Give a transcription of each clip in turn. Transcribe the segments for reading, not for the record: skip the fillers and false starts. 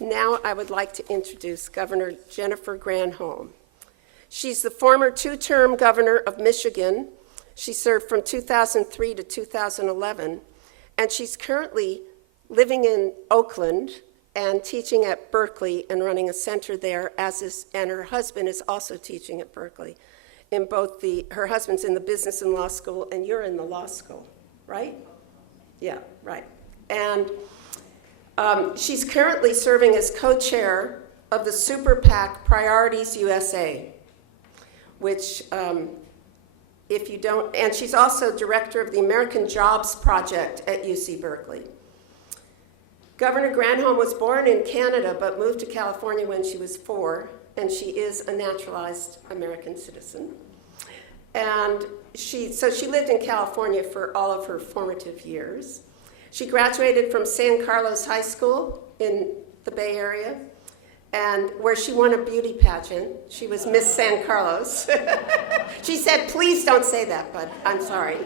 Now I would like to introduce Governor Jennifer Granholm. She's the former two-term governor of Michigan. She served from 2003 to 2011, and she's currently living in Oakland and teaching at Berkeley and running a center there, and her husband is also teaching at Berkeley. Her husband's in the business and law school, and you're in the law school, right? Yeah, right. And she's currently serving as co-chair of the Super PAC Priorities USA, which, if you don't, and she's also director of the American Jobs Project at UC Berkeley. Governor Granholm was born in Canada but moved to California when she was 4, and she is a naturalized American citizen. And she lived in California for all of her formative years. She graduated from San Carlos High School in the Bay Area, and where she won a beauty pageant. She was Miss San Carlos. She said, please don't say that, but I'm sorry.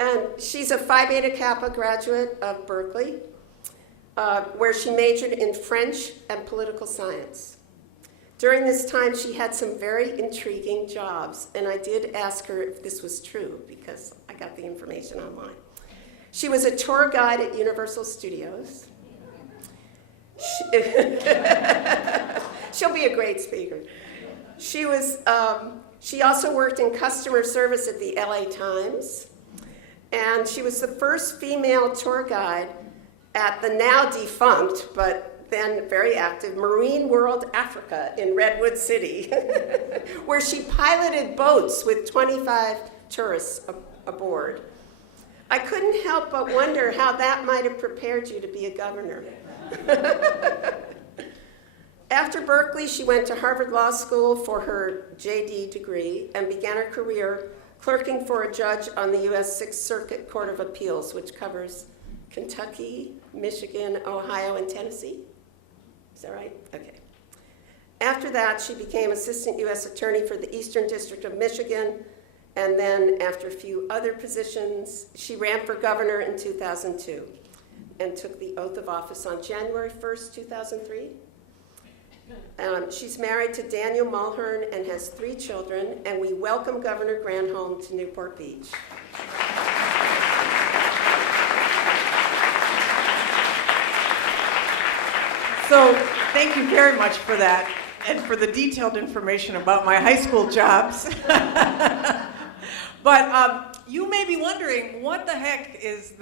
And she's a Phi Beta Kappa graduate of Berkeley, where she majored in French and political science. During this time, she had some very intriguing jobs, and I did ask her if this was true, because I got the information online. She was a tour guide at Universal Studios. She'll be a great speaker. She also worked in customer service at the LA Times, and she was the first female tour guide at the now defunct, but then very active, Marine World Africa in Redwood City, where she piloted boats with 25 tourists aboard. I couldn't help but wonder how that might have prepared you to be a governor. After Berkeley, she went to Harvard Law School for her JD degree and began her career clerking for a judge on the U.S. Sixth Circuit Court of Appeals, which covers Kentucky, Michigan, Ohio, and Tennessee. Is that right? Okay. After that, she became Assistant U.S. Attorney for the Eastern District of Michigan, and then after a few other positions, she ran for governor in 2002 and took the oath of office on January 1st, 2003. She's married to Daniel Mulhern and has 3 children, and we welcome Governor Granholm to Newport Beach. So thank you very much for that and for the detailed information about my high school jobs. But you may be wondering, what the heck is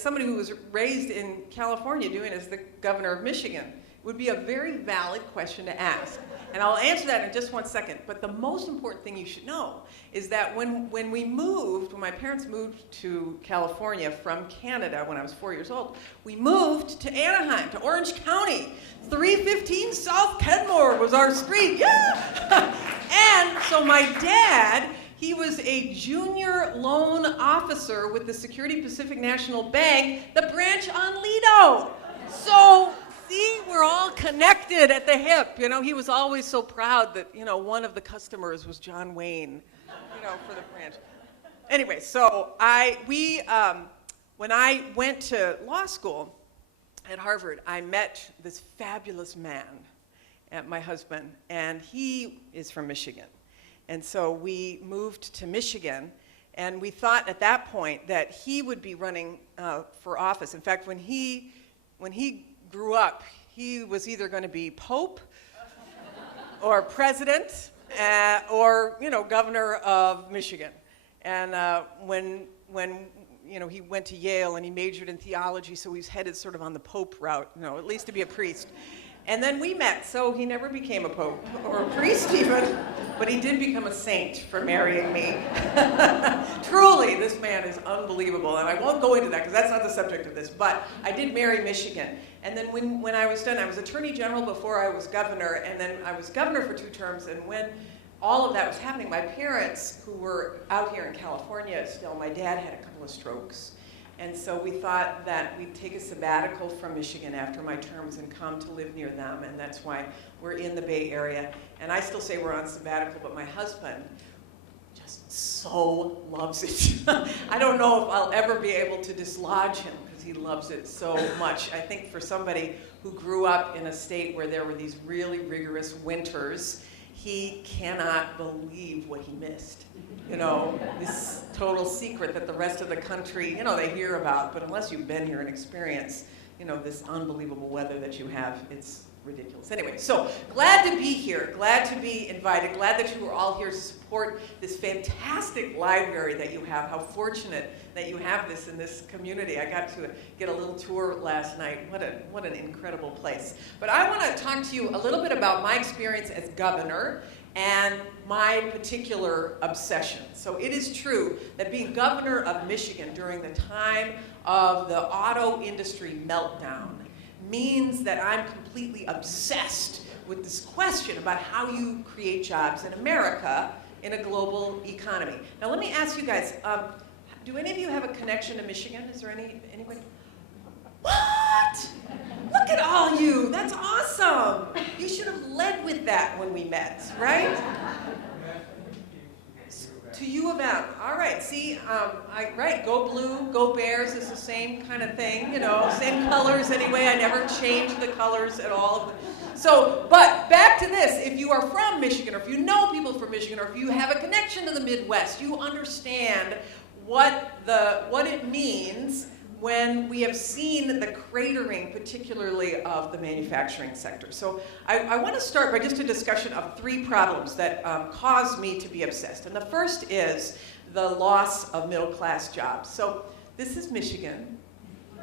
somebody who was raised in California doing as the governor of Michigan? It would be a very valid question to ask. And I'll answer that in just one second. But the most important thing you should know is that when my parents moved to California from Canada when I was 4 years old, we moved to Anaheim, to Orange County. 315 South Kenmore was our street, yeah! And so my dad, he was a junior loan officer with the Security Pacific National Bank, the branch on Lido. So, see, we're all connected at the hip. You know, he was always so proud that, you know, one of the customers was John Wayne, you know, for the branch. Anyway, so when I went to law school at Harvard, I met this fabulous man, my husband, and he is from Michigan. And so we moved to Michigan, and we thought at that point that he would be running for office. In fact, when he grew up, he was either going to be Pope or president or, you know, governor of Michigan. And when you know, he went to Yale and he majored in theology, so he's headed sort of on the Pope route, you know, at least to be a priest. And then we met, so he never became a pope or a priest even, but he did become a saint for marrying me. Truly, this man is unbelievable, and I won't go into that because that's not the subject of this, but I did marry Michigan. And then when I was done, I was Attorney General before I was governor, and then I was governor for 2 terms, and when all of that was happening, my parents, who were out here in California still, my dad had a couple of strokes. And so we thought that we'd take a sabbatical from Michigan after my terms and come to live near them, and that's why we're in the Bay Area. And I still say we're on sabbatical, but my husband just so loves it. I don't know if I'll ever be able to dislodge him, because he loves it so much. I think for somebody who grew up in a state where there were these really rigorous winters, he cannot believe what he missed. You know, this total secret that the rest of the country, you know, they hear about, but unless you've been here and experienced, you know, this unbelievable weather that you have, it's ridiculous. Anyway, so glad to be here, glad to be invited, glad that you are all here to support this fantastic library that you have. How fortunate that you have this in this community. I got to get a little tour last night. What an incredible place. But I want to talk to you a little bit about my experience as governor and my particular obsession. So it is true that being governor of Michigan during the time of the auto industry meltdown means that I'm completely obsessed with this question about how you create jobs in America in a global economy. Now let me ask you guys, do any of you have a connection to Michigan? Is there anybody? What? Look at all you, that's awesome. You should have led with that when we met, right? To U of M. All right, see, right, go blue, go Bears is the same kind of thing, you know, same colors anyway. I never changed the colors at all. So, but back to this, if you are from Michigan, or if you know people from Michigan, or if you have a connection to the Midwest, you understand what it means when we have seen the cratering, particularly of the manufacturing sector. So I want to start by just a discussion of 3 problems that caused me to be obsessed. And the first is the loss of middle-class jobs. So this is Michigan.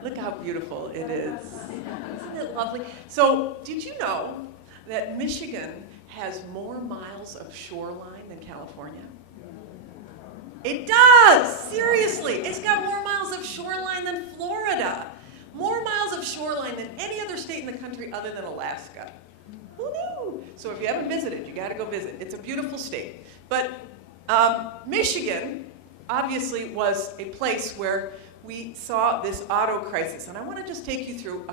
Look how beautiful it is. Isn't it lovely? So did you know that Michigan has more miles of shoreline than California? It does! Seriously! It's got more miles of shoreline than Florida. More miles of shoreline than any other state in the country other than Alaska. Who knew? So if you haven't visited, you gotta go visit. It's a beautiful state. But Michigan obviously was a place where we saw this auto crisis. And I want to just take you through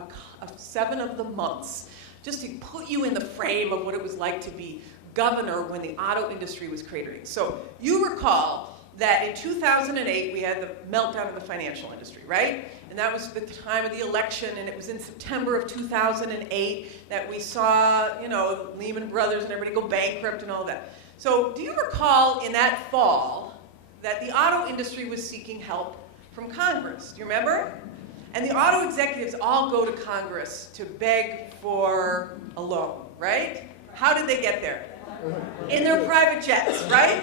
7 of the months, just to put you in the frame of what it was like to be governor when the auto industry was cratering. So you recall that in 2008, we had the meltdown of the financial industry, right? And that was the time of the election, and it was in September of 2008 that we saw, you know, Lehman Brothers and everybody go bankrupt and all that. So do you recall in that fall that the auto industry was seeking help from Congress? Do you remember? And the auto executives all go to Congress to beg for a loan, right? How did they get there? In their private jets, right?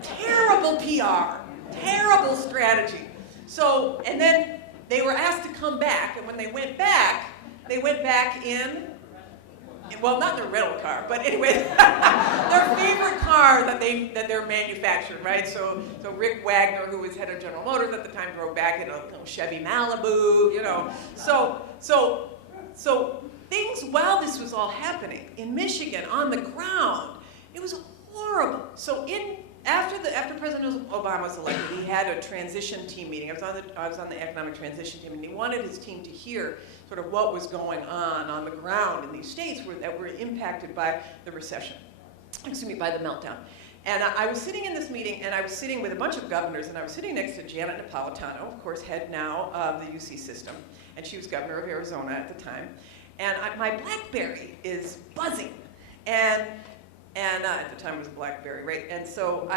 Terrible PR, terrible strategy. So, and then they were asked to come back, and when they went back in, well, not their rental car, but anyway, their favorite car that they're manufactured, right? So Rick Wagner, who was head of General Motors at the time, drove back in a Chevy Malibu, you know. So things, while this was all happening in Michigan on the ground, it was horrible. So after President Obama was elected, he had a transition team meeting. I was on the economic transition team, and he wanted his team to hear sort of what was going on the ground in these states that were impacted by the recession, by the meltdown. And I was sitting in this meeting, and I was sitting with a bunch of governors, and I was sitting next to Janet Napolitano, of course, head now of the UC system, and she was governor of Arizona at the time. And my BlackBerry is buzzing, and at the time it was a BlackBerry, right? And so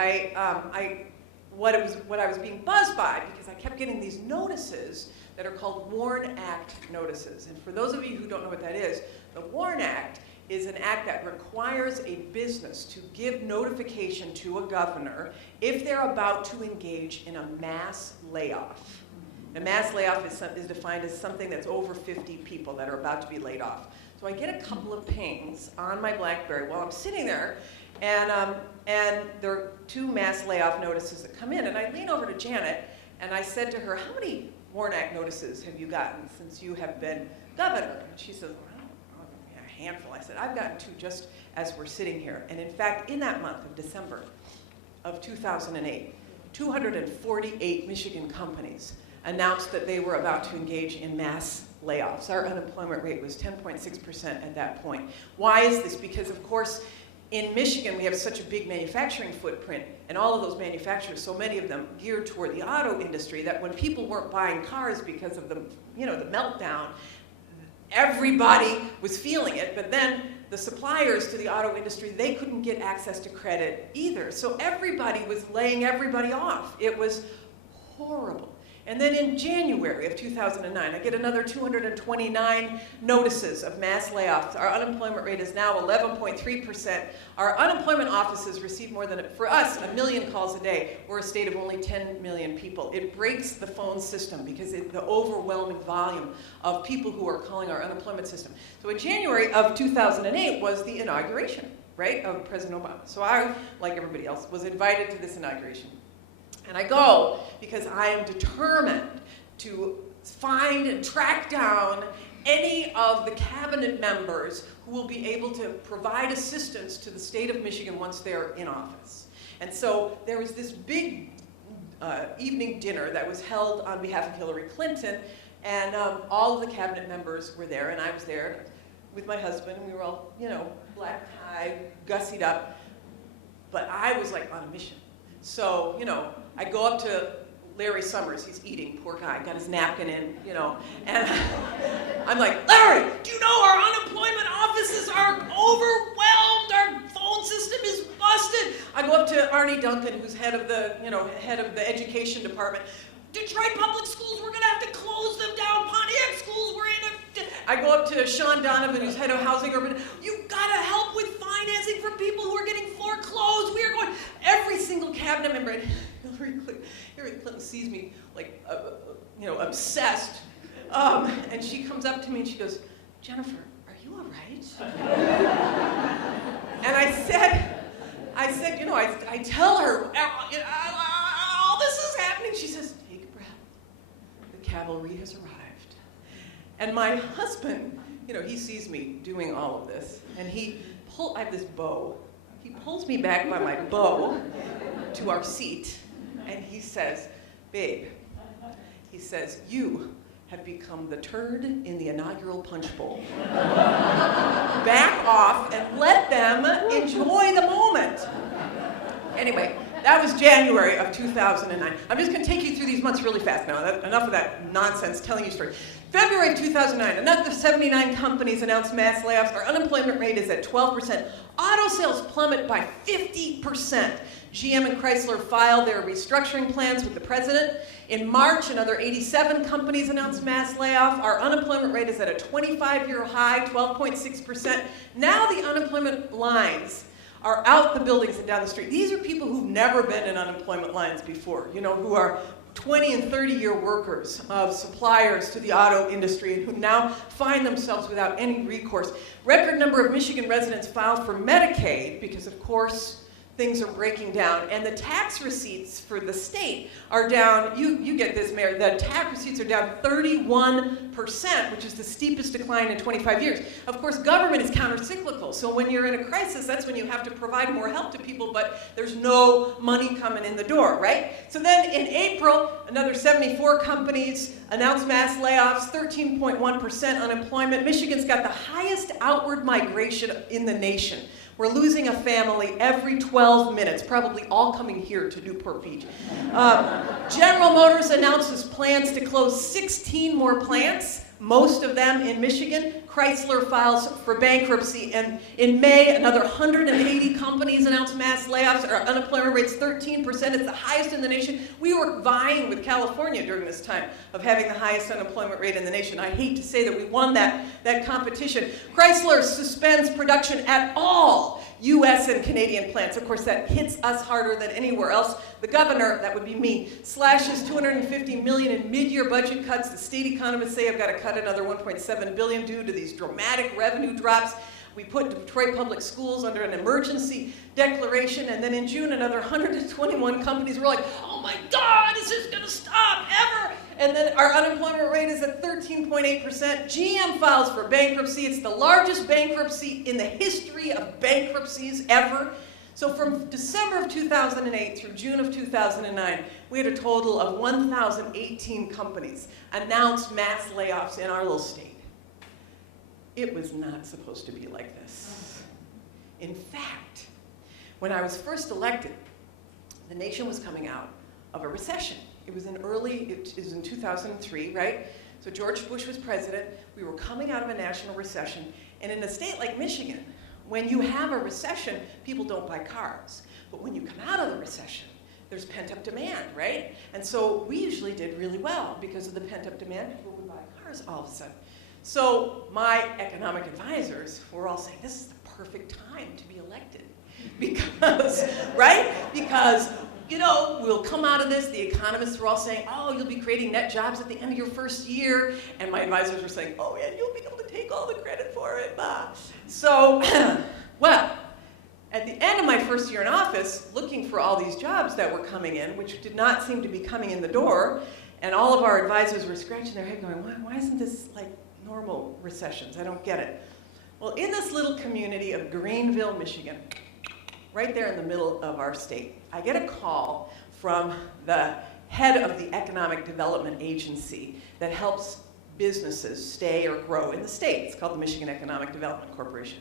what I was being buzzed by, because I kept getting these notices that are called WARN Act notices. And for those of you who don't know what that is, the WARN Act is an act that requires a business to give notification to a governor if they're about to engage in a mass layoff. A mass layoff is defined as something that's over 50 people that are about to be laid off. So I get a couple of pings on my BlackBerry while I'm sitting there, and there are 2 mass layoff notices that come in. And I lean over to Janet, and I said to her, how many WARN Act notices have you gotten since you have been governor? And she says, well, a handful. I said, I've gotten 2 just as we're sitting here. And in fact, in that month of December of 2008, 248 Michigan companies announced that they were about to engage in mass layoffs. Our unemployment rate was 10.6% at that point. Why is this? Because, of course, in Michigan, we have such a big manufacturing footprint, and all of those manufacturers, so many of them geared toward the auto industry, that when people weren't buying cars because of the, the meltdown, everybody was feeling it. But then the suppliers to the auto industry, they couldn't get access to credit either. So everybody was laying everybody off. It was horrible. And then in January of 2009, I get another 229 notices of mass layoffs. Our unemployment rate is now 11.3%. Our unemployment offices receive more than, for us, 1 million calls a day. We're a state of only 10 million people. It breaks the phone system because the overwhelming volume of people who are calling our unemployment system. So in January of 2008 was the inauguration, right, of President Obama. So I, like everybody else, was invited to this inauguration. And I go because I am determined to find and track down any of the cabinet members who will be able to provide assistance to the state of Michigan once they're in office. And so there was this big evening dinner that was held on behalf of Hillary Clinton, and all of the cabinet members were there, and I was there with my husband, and we were all, black tie, gussied up, but I was like on a mission. So, I go up to Larry Summers, he's eating, poor guy, got his napkin in, and I'm like, Larry, do you know our unemployment offices are overwhelmed, our phone system is busted. I go up to Arnie Duncan, who's head of the, head of the education department. Detroit public schools, we're gonna have to close them down. Pontiac schools, we're in a... I go up to Sean Donovan, who's head of housing urban. You gotta help with financing for people who are getting foreclosed. We are going, every single cabinet member, and Hillary Clinton sees me like, obsessed. And she comes up to me and she goes, Jennifer, are you all right? And I said, I tell her, all this is happening. She says, take a breath. The cavalry has arrived. And my husband, he sees me doing all of this, and I have this bow. He pulls me back by my bow to our seat, and he says, babe, he says, you have become the turd in the inaugural punch bowl. Back off and let them enjoy the moment. Anyway, that was January of 2009. I'm just going to take you through these months really fast now. Enough of that nonsense telling you stories. February of 2009, another 79 companies announced mass layoffs. Our unemployment rate is at 12%. Auto sales plummet by 50%. GM and Chrysler filed their restructuring plans with the president. In March, another 87 companies announced mass layoff. Our unemployment rate is at a 25-year high, 12.6%. Now the unemployment lines are out the buildings and down the street. These are people who've never been in unemployment lines before, who are 20 and 30-year workers of suppliers to the auto industry and who now find themselves without any recourse. Record number of Michigan residents filed for Medicaid because, of course, things are breaking down. And the tax receipts for the state are down, you get this, Mayor, the tax receipts are down 31%, which is the steepest decline in 25 years. Of course, government is counter-cyclical, so when you're in a crisis, that's when you have to provide more help to people, but there's no money coming in the door, right? So then in April, another 74 companies announced mass layoffs, 13.1% unemployment. Michigan's got the highest outward migration in the nation. We're losing a family every 12 minutes, probably all coming here to Newport Beach. General Motors announces plans to close 16 more plants, most of them in Michigan. Chrysler files for bankruptcy, and in May, another 180 companies announced mass layoffs. Our unemployment rate's 13%. It's the highest in the nation. We were vying with California during this time of having the highest unemployment rate in the nation. I hate to say that we won that competition. Chrysler suspends production at all U.S. and Canadian plants. Of course, that hits us harder than anywhere else. The governor, that would be me, slashes $250 million in mid-year budget cuts. The state economists say I've got to cut another $1.7 billion due to these dramatic revenue drops. We put Detroit public schools under an emergency declaration, and then in June, another 121 companies were like, oh my God, is this going to stop ever? And then our unemployment rate is at 13.8%. GM files for bankruptcy. It's the largest bankruptcy in the history of bankruptcies ever. So from December of 2008 through June of 2009, we had a total of 1,018 companies announce mass layoffs in our little state. It was not supposed to be like this. In fact, when I was first elected, the nation was coming out of a recession. It was in 2003, right? So George Bush was president. We were coming out of a national recession. And in a state like Michigan, when you have a recession, people don't buy cars. But when you come out of the recession, there's pent-up demand, right? And so we usually did really well because of the pent-up demand. People would buy cars all of a sudden. So my economic advisors were all saying, this is the perfect time to be elected. Because, right? Because, you know, we'll come out of this. The economists were all saying, oh, you'll be creating net jobs at the end of your first year. And my advisors were saying, oh, yeah, you'll be able to take all the credit for it. So, well, at the end of my first year in office, looking for all these jobs that were coming in, which did not seem to be coming in the door, and all of our advisors were scratching their head going, why isn't this like normal recessions? I don't get it. Well, in this little community of Greenville, Michigan, right there in the middle of our state, I get a call from the head of the Economic Development Agency that helps businesses stay or grow in the state. It's called the Michigan Economic Development Corporation.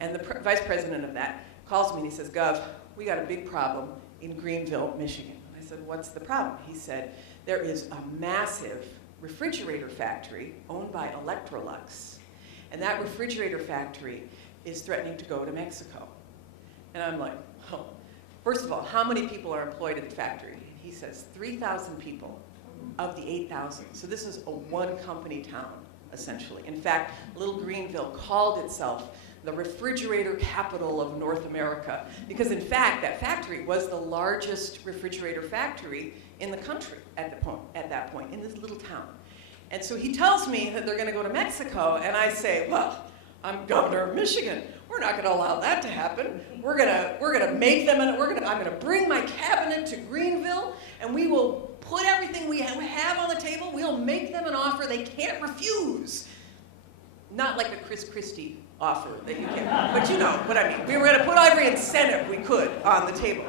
And the vice president of that calls me and he says, Gov, we got a big problem in Greenville, Michigan. I said, what's the problem? He said, there is a massive refrigerator factory owned by Electrolux, and that refrigerator factory is threatening to go to Mexico. And I'm like, oh, first of all, how many people are employed at the factory? And he says 3,000 people of the 8,000. So this is a one-company town, essentially. In fact, little Greenville called itself the refrigerator capital of North America, because in fact, that factory was the largest refrigerator factory in the country at that point, in this little town. And so he tells me that they're gonna go to Mexico, and I say, well, I'm governor of Michigan. We're not gonna allow that to happen. We're gonna make them, and I'm gonna bring my cabinet to Greenville, and we will put everything we have on the table. We'll make them an offer they can't refuse. Not like a Chris Christie offer that you can, but you know what I mean. We were gonna put every incentive we could on the table.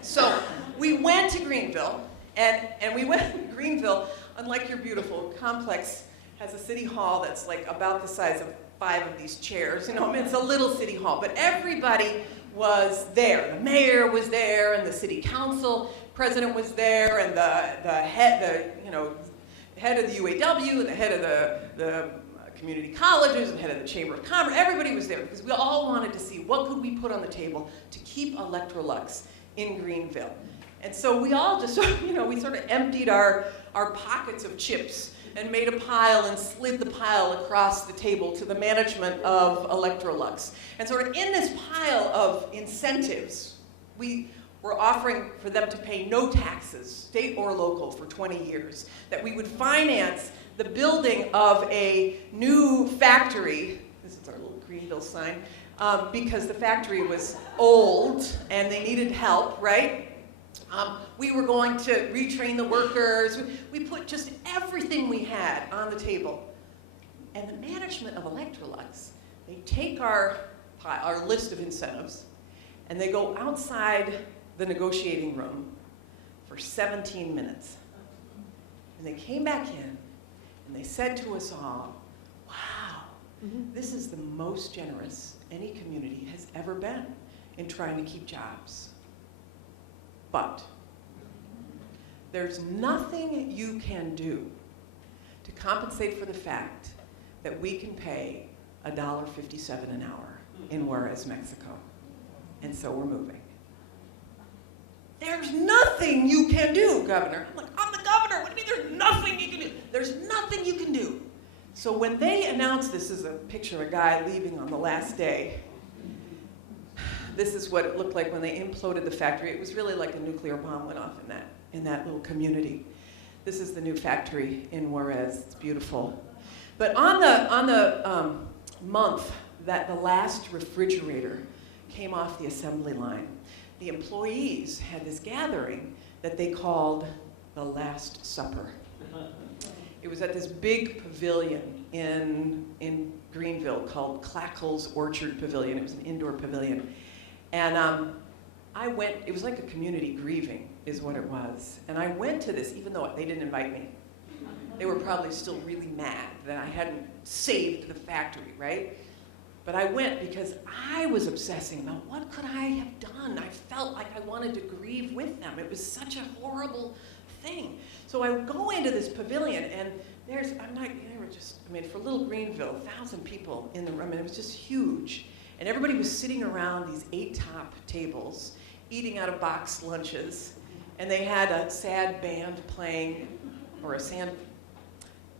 So we went to Greenville, and we went to Greenville, unlike your beautiful complex, has a city hall that's like about the size of 5 of these chairs. You know, I mean, it's a little city hall, but everybody was there. The mayor was there, and the city council president was there, and the head of the UAW, and the head of the community colleges, and head of the Chamber of Commerce. Everybody was there because we all wanted to see what could we put on the table to keep Electrolux in Greenville. And so we all just, we sort of emptied our pockets of chips and made a pile and slid the pile across the table to the management of Electrolux. And sort of in this pile of incentives, we were offering for them to pay no taxes, state or local, for 20 years, that we would finance the building of a new factory. This is our little Greenville sign, because the factory was old and they needed help, right? We were going to retrain the workers. We put just everything we had on the table. And the management of Electrolux, they take our list of incentives and they go outside the negotiating room for 17 minutes. And they came back in and they said to us all, wow, this is the most generous any community has ever been in trying to keep jobs. But there's nothing you can do to compensate for the fact that we can pay $1.57 an hour in Juarez, Mexico. And so we're moving. There's nothing you can do, Governor. I'm like, I'm the governor. What do you mean there's nothing you can do? There's nothing you can do. So when they announced, this is a picture of a guy leaving on the last day. This is what it looked like when they imploded the factory. It was really like a nuclear bomb went off in that little community. This is the new factory in Juarez. It's beautiful. But on the month that the last refrigerator came off the assembly line, the employees had this gathering that they called the Last Supper. It was at this big pavilion in Greenville called Clackle's Orchard Pavilion. It was an indoor pavilion. And I went, it was like a community grieving is what it was. And I went to this, even though they didn't invite me. They were probably still really mad that I hadn't saved the factory, right? But I went because I was obsessing about what could I have done. I felt like I wanted to grieve with them. It was such a horrible thing. So I would go into this pavilion, and for little Greenville, 1,000 people in the room, and it was just huge. And everybody was sitting around these 8 top tables, eating out of boxed lunches, and they had a sad band playing, it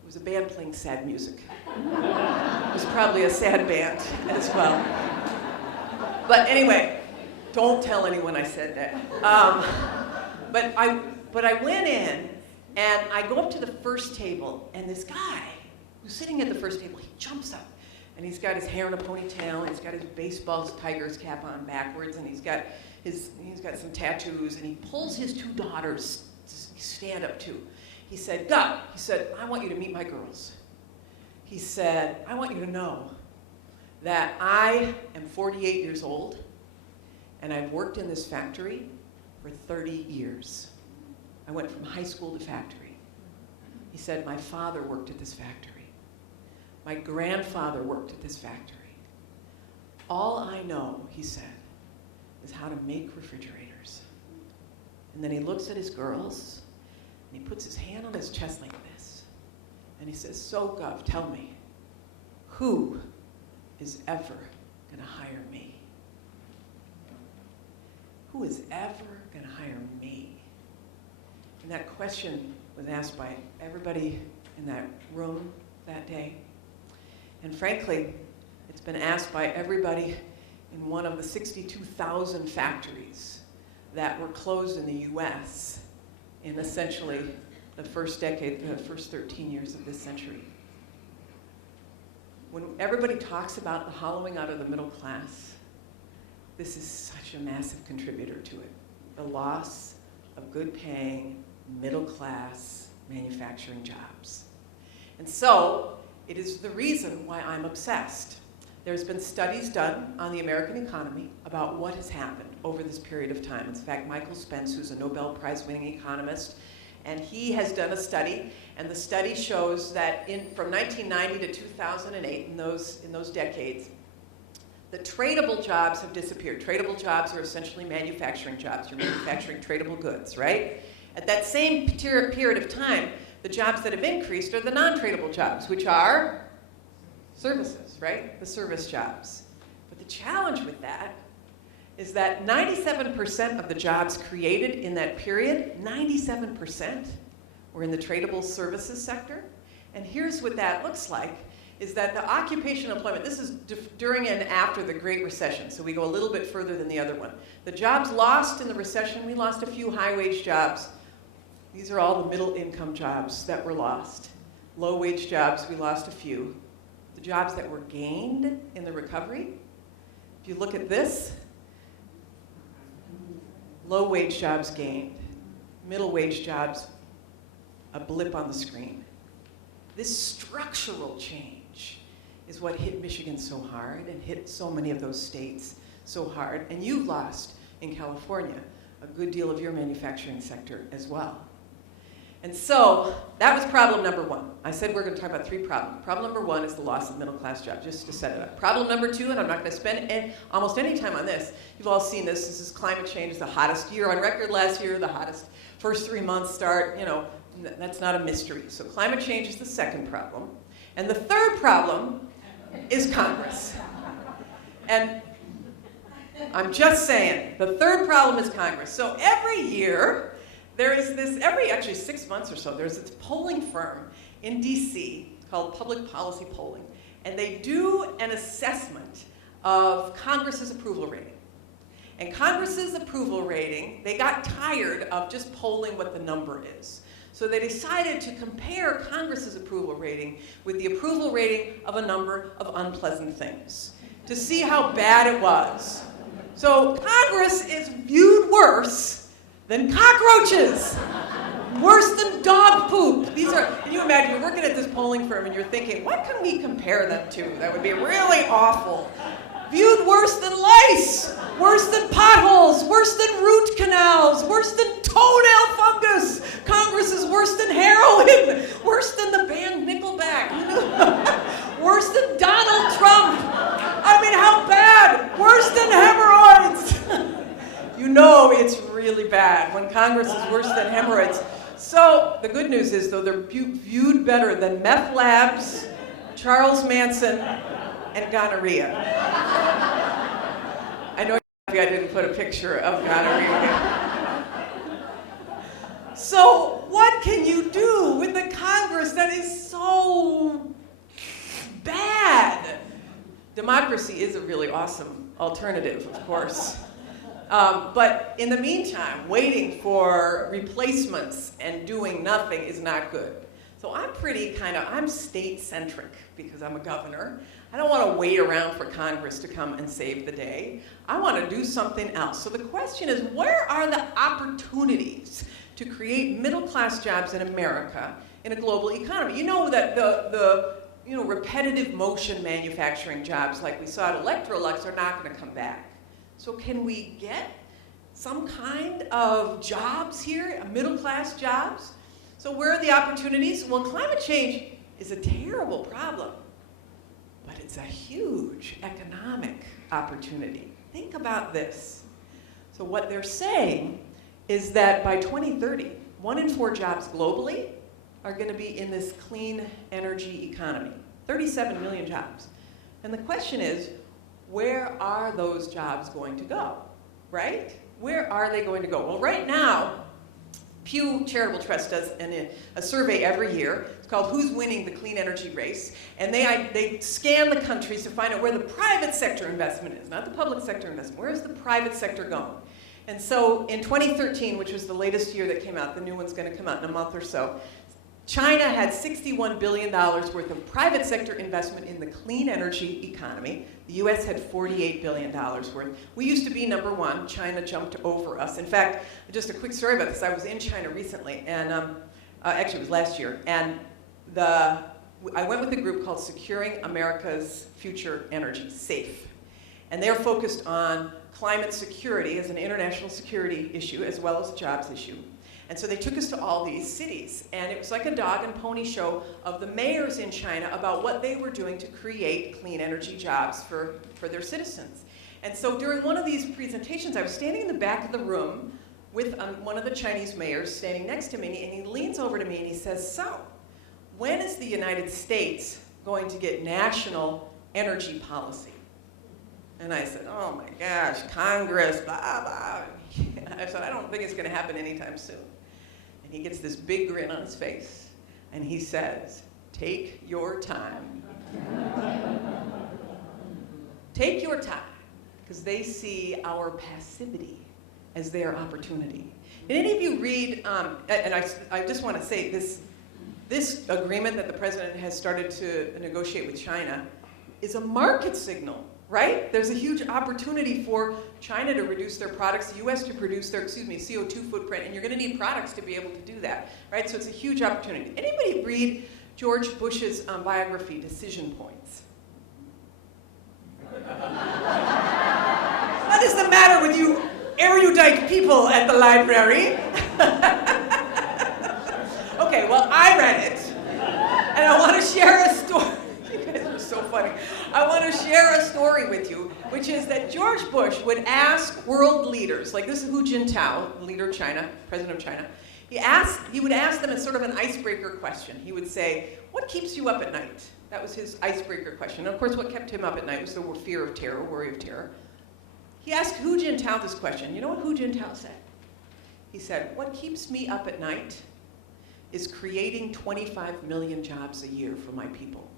was a band playing sad music. It was probably a sad band as well. But anyway, don't tell anyone I said that. But I went in, and I go up to the first table, and this guy who's sitting at the first table, he jumps up, and he's got his hair in a ponytail, and he's got his baseball Tigers cap on backwards, and he's got some tattoos, and he pulls his 2 daughters to stand up too. He said, "Go," he said, "I want you to meet my girls." He said, "I want you to know that I am 48 years old, and I've worked in this factory for 30 years. I went from high school to factory." He said, "My father worked at this factory. My grandfather worked at this factory. All I know," he said, "is how to make refrigerators." And then he looks at his girls, and he puts his hand on his chest like this, and he says, "So, Gov, tell me, who is ever gonna hire me? Who is ever gonna hire me?" And that question was asked by everybody in that room that day. And frankly, it's been asked by everybody in one of the 62,000 factories that were closed in the US in essentially the first 13 years of this century. When everybody talks about the hollowing out of the middle class, this is such a massive contributor to it. The loss of good paying, middle class manufacturing jobs. And so, it is the reason why I'm obsessed. There's been studies done on the American economy about what has happened over this period of time. In fact, Michael Spence, who's a Nobel Prize-winning economist, and he has done a study, and the study shows that from 1990 to 2008, in those decades, the tradable jobs have disappeared. Tradable jobs are essentially manufacturing jobs. You're manufacturing tradable goods, right? At that same period of time, the jobs that have increased are the non-tradable jobs, which are services, right? The service jobs. But the challenge with that is that 97% of the jobs created in that period, 97% were in the tradable services sector. And here's what that looks like, is that the occupational employment, this is during and after the Great Recession, so we go a little bit further than the other one. The jobs lost in the recession, we lost a few high-wage jobs. These are all the middle-income jobs that were lost. Low-wage jobs, we lost a few. The jobs that were gained in the recovery, if you look at this, low-wage jobs gained, middle-wage jobs, a blip on the screen. This structural change is what hit Michigan so hard and hit so many of those states so hard. And you lost, in California, a good deal of your manufacturing sector as well. And so that was problem number 1. I said we're going to talk about 3 problems. Problem number 1 is the loss of middle-class jobs, just to set it up. Problem number 2, and I'm not going to spend almost any time on this. You've all seen this. This is climate change. The hottest year on record last year, the hottest first 3 months start. You know, that's not a mystery. So climate change is the second problem. And the third problem is Congress. And I'm just saying, the third problem is Congress. So every year, there is this, actually 6 months or so, there's this polling firm in DC called Public Policy Polling, and they do an assessment of Congress's approval rating. And Congress's approval rating, they got tired of just polling what the number is. So they decided to compare Congress's approval rating with the approval rating of a number of unpleasant things to see how bad it was. So Congress is viewed worse than cockroaches, worse than dog poop. Can you imagine, you're working at this polling firm and you're thinking, what can we compare them to? That would be really awful. Viewed worse than lice, worse than potholes, worse than root canals, worse than toenail fungus. Congress is worse than heroin, worse than the band Nickelback, worse than Donald Trump. I know it's really bad when Congress is worse than hemorrhoids. So the good news is, though, they're viewed better than meth labs, Charles Manson, and gonorrhea. I know I didn't put a picture of gonorrhea. So what can you do with a Congress that is so bad? Democracy is a really awesome alternative, of course. But in the meantime, waiting for replacements and doing nothing is not good. So I'm state-centric because I'm a governor. I don't want to wait around for Congress to come and save the day. I want to do something else. So the question is, where are the opportunities to create middle-class jobs in America in a global economy? You know that the repetitive motion manufacturing jobs like we saw at Electrolux are not going to come back. So can we get some kind of jobs here, middle-class jobs? So where are the opportunities? Well, climate change is a terrible problem, but it's a huge economic opportunity. Think about this. So what they're saying is that by 2030, 1 in 4 jobs globally are going to be in this clean energy economy. 37 million jobs. And the question is, where are those jobs going to go, right? Where are they going to go? Well, right now, Pew Charitable Trust does a survey every year. It's called Who's Winning the Clean Energy Race? And they scan the countries to find out where the private sector investment is, not the public sector investment. Where is the private sector going? And so in 2013, which was the latest year that came out, the new one's going to come out in a month or so, China had $61 billion worth of private sector investment in the clean energy economy. The US had $48 billion worth. We used to be number 1. China jumped over us. In fact, just a quick story about this. I was in China recently, and actually it was last year, and I went with a group called Securing America's Future Energy, SAFE. And they're focused on climate security as an international security issue as well as a jobs issue. And so they took us to all these cities, and it was like a dog and pony show of the mayors in China about what they were doing to create clean energy jobs for their citizens. And so during one of these presentations, I was standing in the back of the room with one of the Chinese mayors standing next to me, and he leans over to me and he says, "So, when is the United States going to get national energy policy?" And I said, "Oh my gosh, Congress, blah, blah." I said, "I don't think it's going to happen anytime soon." And he gets this big grin on his face, and he says, "Take your time." Take your time, because they see our passivity as their opportunity. Did any of you read, and I just want to say this agreement that the president has started to negotiate with China is a market signal. Right? There's a huge opportunity for China to reduce their products, the US to reduce their, CO2 footprint, and you're going to need products to be able to do that. Right? So it's a huge opportunity. Anybody read George Bush's biography, Decision Points? What is the matter with you erudite people at the library? Okay, well, I read it, and I want to share a story. So funny. I want to share a story with you, which is that George Bush would ask world leaders, like this is Hu Jintao, leader of China, president of China. He would ask them as sort of an icebreaker question. He would say, "What keeps you up at night?" That was his icebreaker question. And of course, what kept him up at night was the fear of terror, worry of terror. He asked Hu Jintao this question. You know what Hu Jintao said? He said, "What keeps me up at night is creating 25 million jobs a year for my people."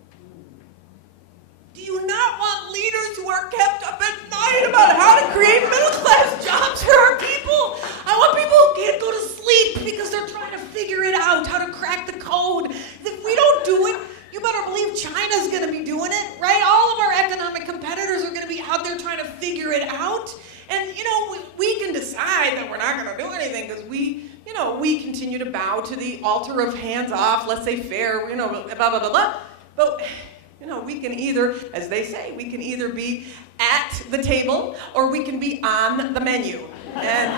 Do you not want leaders who are kept up at night about how to create middle-class jobs for our people? I want people who can't go to sleep because they're trying to figure it out, how to crack the code. If we don't do it, you better believe China's going to be doing it, right? All of our economic competitors are going to be out there trying to figure it out. And, we can decide that we're not going to do anything because we continue to bow to the altar of hands off, laissez-faire, blah, blah, blah, blah. But we can either, as they say, we can either be at the table or we can be on the menu. And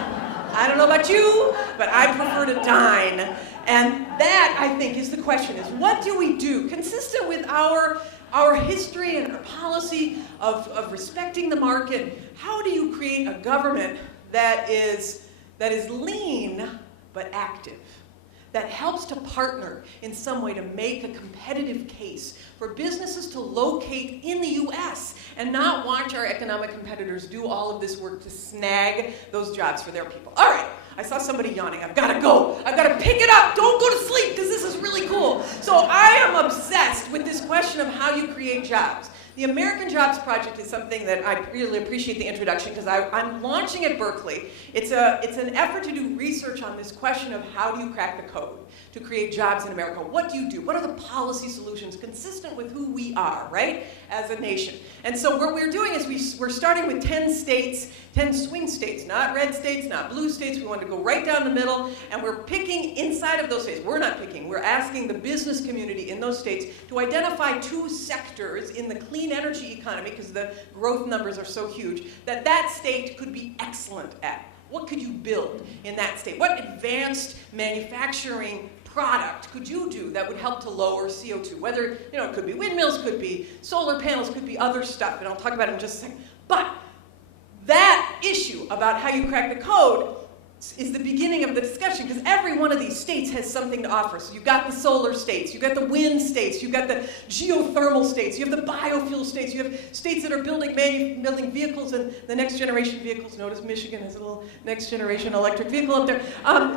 I don't know about you, but I prefer to dine. And that, I think, is the question, is what do we do consistent with our history and our policy of respecting the market? How do you create a government that is lean but active, that helps to partner in some way to make a competitive case for businesses to locate in the US and not watch our economic competitors do all of this work to snag those jobs for their people. All right, I saw somebody yawning. I've got to go. I've got to pick it up. Don't go to sleep because this is really cool. So I am obsessed with this question of how you create jobs. The American Jobs Project is something that I really appreciate the introduction because I'm launching at Berkeley. It's an effort to do research on this question of how do you crack the code to create jobs in America. What do you do? What are the policy solutions consistent with who we are, right, as a nation? And so what we're doing is we're starting with 10 states, 10 swing states, not red states, not blue states. We want to go right down the middle, and we're picking inside of those states. We're not picking. We're asking the business community in those states to identify 2 sectors in the clean energy economy, because the growth numbers are so huge, that state could be excellent at. What could you build in that state? What advanced manufacturing product could you do that would help to lower CO2? Whether, it could be windmills, could be solar panels, could be other stuff, and I'll talk about it in just a second. But that issue about how you crack the code is the beginning of the discussion, because every one of these states has something to offer. So you've got the solar states, you've got the wind states, you've got the geothermal states, you have the biofuel states, you have states that are building vehicles and the next generation vehicles. Notice Michigan has a little next generation electric vehicle up there.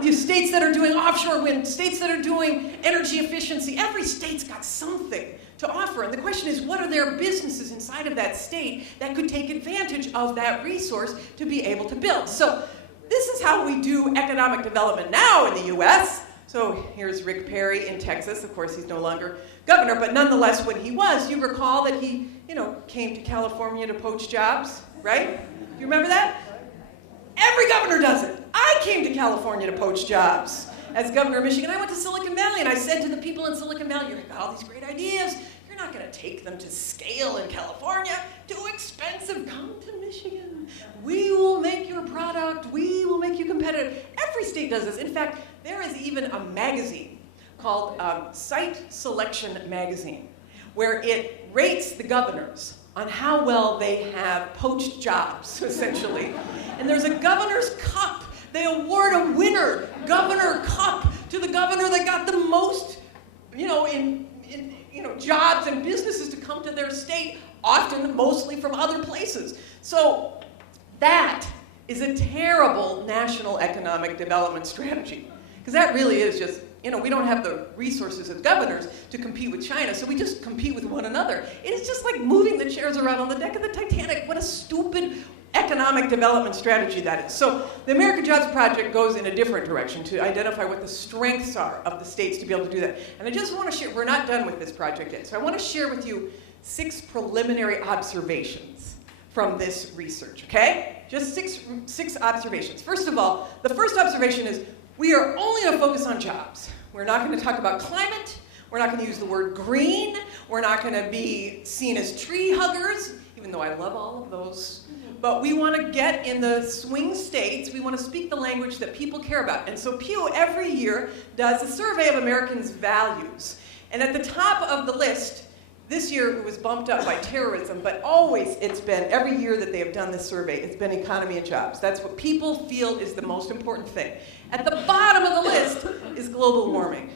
You have states that are doing offshore wind, states that are doing energy efficiency. Every state's got something to offer. And the question is, what are their businesses inside of that state that could take advantage of that resource to be able to build? So this is how we do economic development now in the US. So here's Rick Perry in Texas. Of course, he's no longer governor, but nonetheless, when he was, you recall that he, came to California to poach jobs, right? Do you remember that? Every governor does it. I came to California to poach jobs as governor of Michigan. I went to Silicon Valley, and I said to the people in Silicon Valley, you've got all these great ideas. You're not going to take them to scale in California. Too expensive. Come to Michigan. We will make your product. We will make you competitive. Every state does this. In fact, there is even a magazine called Site Selection Magazine, where it rates the governors on how well they have poached jobs, essentially. And there's a governor's cup. They award a winner, governor cup, to the governor that got the most, jobs and businesses to come to their state, often mostly from other places. So that is a terrible national economic development strategy, because that really is just, we don't have the resources as governors to compete with China, so we just compete with one another. It's just like moving the chairs around on the deck of the Titanic. What a stupid economic development strategy that is. So the American Jobs Project goes in a different direction to identify what the strengths are of the states to be able to do that. And I just want to share, we're not done with this project yet, so I want to share with you 6 preliminary observations from this research, okay? Just six observations. First of all, the first observation is we are only going to focus on jobs. We're not going to talk about climate. We're not going to use the word green. We're not going to be seen as tree huggers, even though I love all of those. But we want to get in the swing states. We want to speak the language that people care about. And so Pew every year does a survey of Americans' values. And at the top of the list, this year it was bumped up by terrorism, but always it's been, every year that they have done this survey, it's been economy and jobs. That's what people feel is the most important thing. At the bottom of the list is global warming.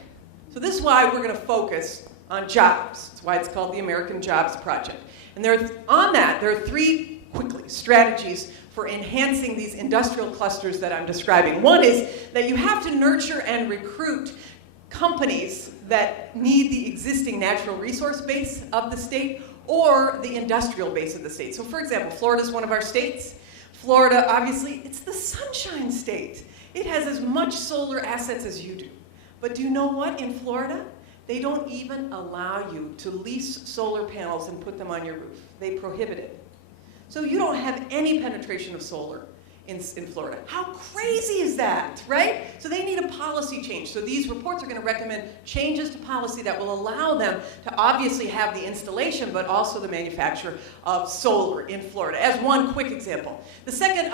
So this is why we're going to focus on jobs. That's why it's called the American Jobs Project. And there are 3 strategies for enhancing these industrial clusters that I'm describing. One is that you have to nurture and recruit companies that need the existing natural resource base of the state or the industrial base of the state. So for example, Florida is one of our states. Florida, obviously, it's the sunshine state. It has as much solar assets as you do. But do you know what? In Florida, they don't even allow you to lease solar panels and put them on your roof. They prohibit it. So you don't have any penetration of solar in Florida. How crazy is that, right? So they need a policy change. So these reports are going to recommend changes to policy that will allow them to obviously have the installation, but also the manufacture of solar in Florida, as one quick example. The second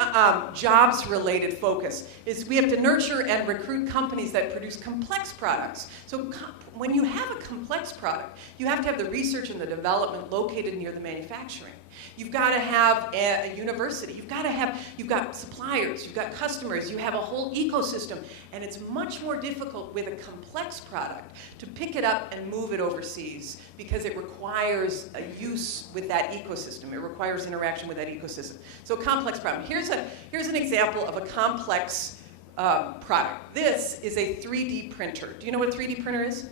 jobs-related focus is we have to nurture and recruit companies that produce complex products. So when you have a complex product, you have to have the research and the development located near the manufacturing. You've got to have a university. You've got suppliers, you've got customers, you have a whole ecosystem. And it's much more difficult with a complex product to pick it up and move it overseas because it requires a use with that ecosystem. It requires interaction with that ecosystem. So a complex problem. Here's an example of a complex product. This is a 3D printer. Do you know what a 3D printer is?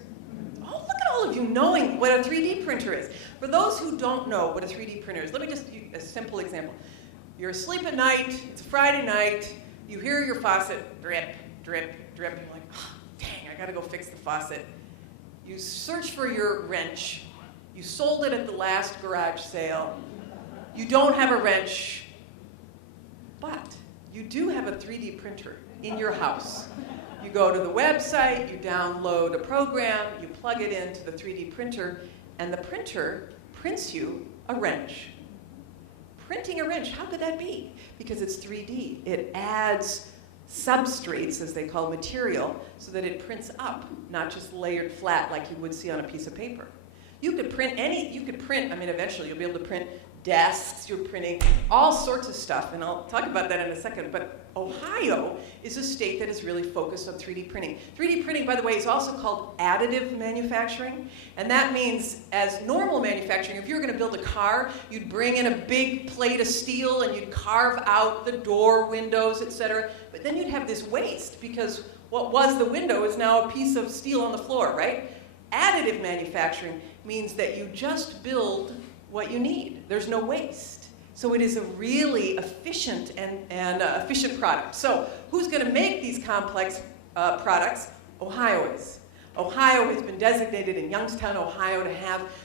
Oh, look at all of you knowing what a 3D printer is. For those who don't know what a 3D printer is, let me just use a simple example. You're asleep at night, it's a Friday night, you hear your faucet drip, drip, drip, and you're like, oh, dang, I gotta go fix the faucet. You search for your wrench, you sold it at the last garage sale, you don't have a wrench, but you do have a 3D printer in your house. You go to the website, you download a program, you plug it into the 3D printer, and the printer prints you a wrench. Printing a wrench, how could that be? Because it's 3D. It adds substrates, as they call material, so that it prints up, not just layered flat like you would see on a piece of paper. You could print eventually you'll be able to print desks, you're printing all sorts of stuff, and I'll talk about that in a second, but Ohio is a state that is really focused on 3D printing. 3D printing, by the way, is also called additive manufacturing, and that means as normal manufacturing, if you were going to build a car, you'd bring in a big plate of steel and you'd carve out the door, windows, etc., but then you'd have this waste because what was the window is now a piece of steel on the floor, right? Additive manufacturing means that you just build what you need. There's no waste. So it is a really efficient and efficient product. So who's going to make these complex products? Ohio is. Ohio has been designated in Youngstown, Ohio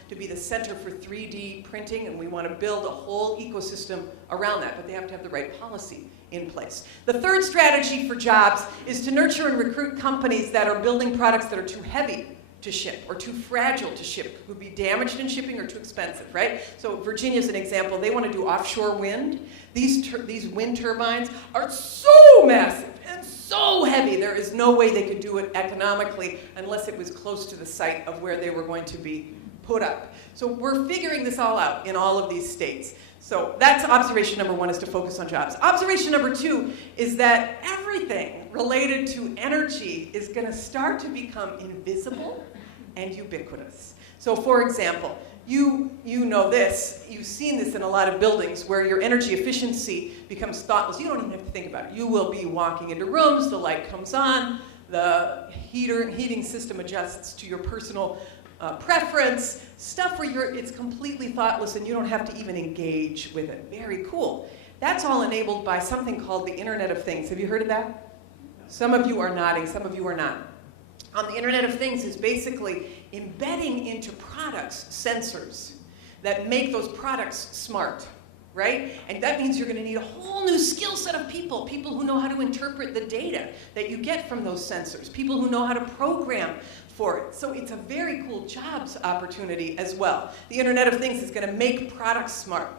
to be the center for 3D printing, and we want to build a whole ecosystem around that, but they have to have the right policy in place. The third strategy for jobs is to nurture and recruit companies that are building products that are too heavy to ship or too fragile to ship, could be damaged in shipping or too expensive, right? So Virginia's an example. They want to do offshore wind. These wind turbines are so massive and so heavy. There is no way they could do it economically unless it was close to the site of where they were going to be put up. So we're figuring this all out in all of these states. So that's observation number one, is to focus on jobs. Observation number two is that everything related to energy is going to start to become invisible and ubiquitous. So for example, you know this, you've seen this in a lot of buildings where your energy efficiency becomes thoughtless. You don't even have to think about it. You will be walking into rooms, the light comes on, the heating system adjusts to your personal preference, stuff where it's completely thoughtless and you don't have to even engage with it. Very cool. That's all enabled by something called the Internet of Things. Have you heard of that? Some of you are nodding, some of you are not. The Internet of Things is basically embedding into products sensors that make those products smart, right? And that means you're going to need a whole new skill set of people who know how to interpret the data that you get from those sensors, people who know how to program for it. So it's a very cool jobs opportunity as well. The Internet of Things is going to make products smart.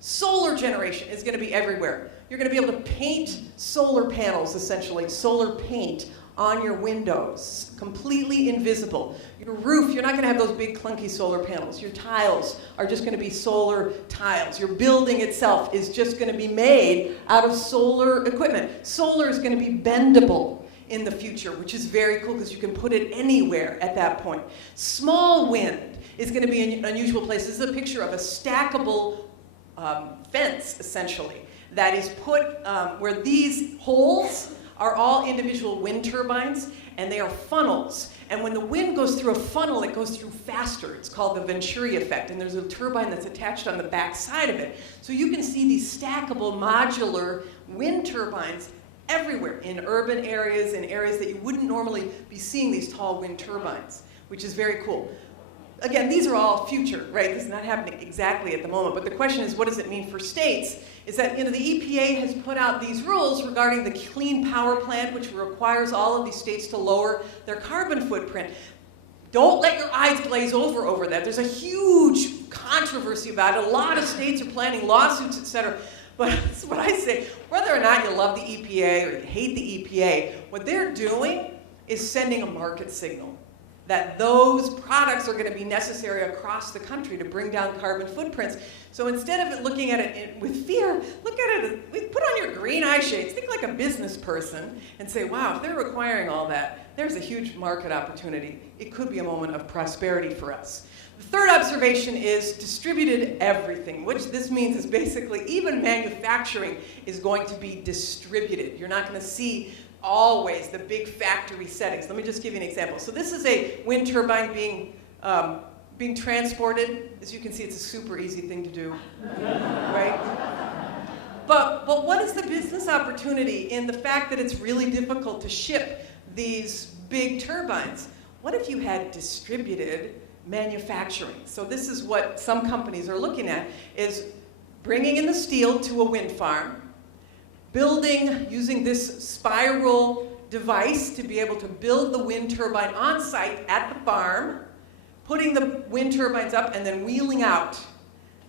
Solar generation is going to be everywhere. You're going to be able to paint solar panels, essentially, solar paint on your windows, completely invisible. Your roof, you're not going to have those big clunky solar panels. Your tiles are just going to be solar tiles. Your building itself is just going to be made out of solar equipment. Solar is going to be bendable in the future, which is very cool because you can put it anywhere at that point. Small wind is going to be in unusual places. This is a picture of a stackable fence, essentially, that is put where these holes are all individual wind turbines, and they are funnels. And when the wind goes through a funnel, it goes through faster. It's called the Venturi effect, and there's a turbine that's attached on the back side of it. So you can see these stackable modular wind turbines everywhere, in urban areas, in areas that you wouldn't normally be seeing these tall wind turbines, which is very cool. Again, these are all future, right? This is not happening exactly at the moment, but the question is, what does it mean for states? Is that, the EPA has put out these rules regarding the Clean Power Plan, which requires all of these states to lower their carbon footprint. Don't let your eyes glaze over that. There's a huge controversy about it. A lot of states are planning lawsuits, et cetera. But that's what I say. Whether or not you love the EPA or you hate the EPA, what they're doing is sending a market signal that those products are going to be necessary across the country to bring down carbon footprints. So instead of looking at it with fear, look at it, put on your green eye shades, think like a business person, and say, wow, if they're requiring all that, there's a huge market opportunity. It could be a moment of prosperity for us. The third observation is distributed everything, which this means is basically even manufacturing is going to be distributed. You're not going to see always the big factory settings. Let me just give you an example. So this is a wind turbine being transported. As you can see, it's a super easy thing to do, right? But what is the business opportunity in the fact that it's really difficult to ship these big turbines? What if you had distributed manufacturing? So this is what some companies are looking at, is bringing in the steel to a wind farm, building, using this spiral device to be able to build the wind turbine on site at the farm, putting the wind turbines up, and then wheeling out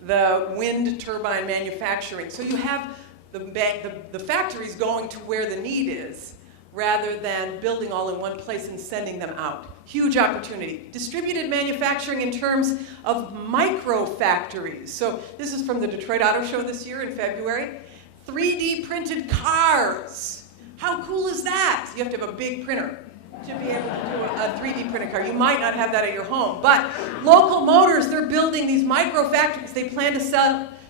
the wind turbine manufacturing. So you have the factories going to where the need is, rather than building all in one place and sending them out. Huge opportunity. Distributed manufacturing in terms of micro factories. So this is from the Detroit Auto Show this year in February. 3D printed cars. How cool is that? You have to have a big printer to be able to do a 3D printed car. You might not have that at your home, but Local Motors, they're building these micro factories. They plan to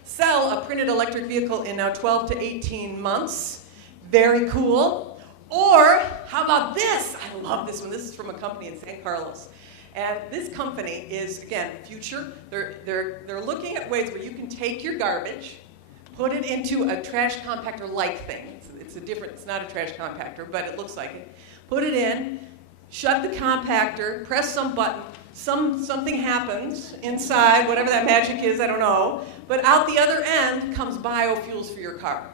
sell a printed electric vehicle in now 12 to 18 months. Very cool. Or how about this? I love this one. This is from a company in San Carlos. And this company is, again, future. They're looking at ways where you can take your garbage, put it into a trash compactor-like thing. It's not a trash compactor, but it looks like it. Put it in, shut the compactor, press some button, something happens inside, whatever that magic is, I don't know. But out the other end comes biofuels for your car.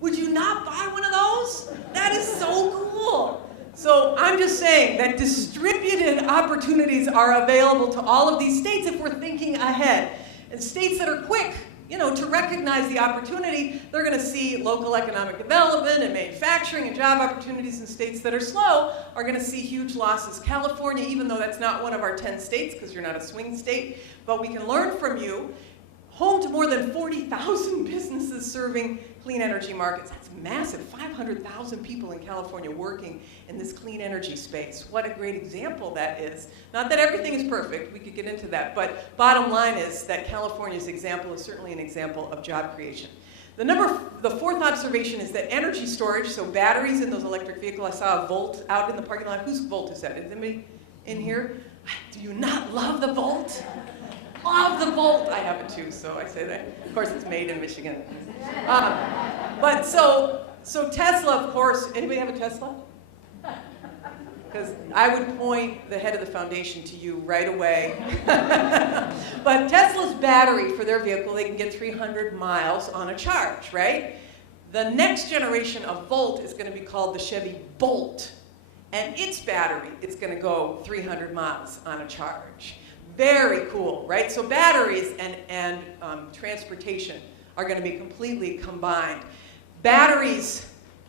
Would you not buy one of those? That is so cool. So I'm just saying that distributed opportunities are available to all of these states if we're thinking ahead. And states that are quick, to recognize the opportunity, they're going to see local economic development and manufacturing and job opportunities. In states that are slow are going to see huge losses. California, even though that's not one of our 10 states because you're not a swing state, but we can learn from you, home to more than 40,000 businesses serving clean energy markets. That's massive. 500,000 people in California working in this clean energy space. What a great example that is. Not that everything is perfect. We could get into that. But bottom line is that California's example is certainly an example of job creation. The fourth observation is that energy storage, so batteries in those electric vehicles. I saw a Volt out in the parking lot. Whose Volt is that? Is anybody in here? Do you not love the Volt? Love the Volt. I have it too, so I say that. Of course, it's made in Michigan. But so Tesla, of course. Anybody have a Tesla? Because I would point the head of the foundation to you right away. But Tesla's battery for their vehicle, they can get 300 miles on a charge, right? The next generation of Volt is going to be called the Chevy Bolt. And its battery is going to go 300 miles on a charge. Very cool, right? So batteries and transportation are going to be completely combined. Batteries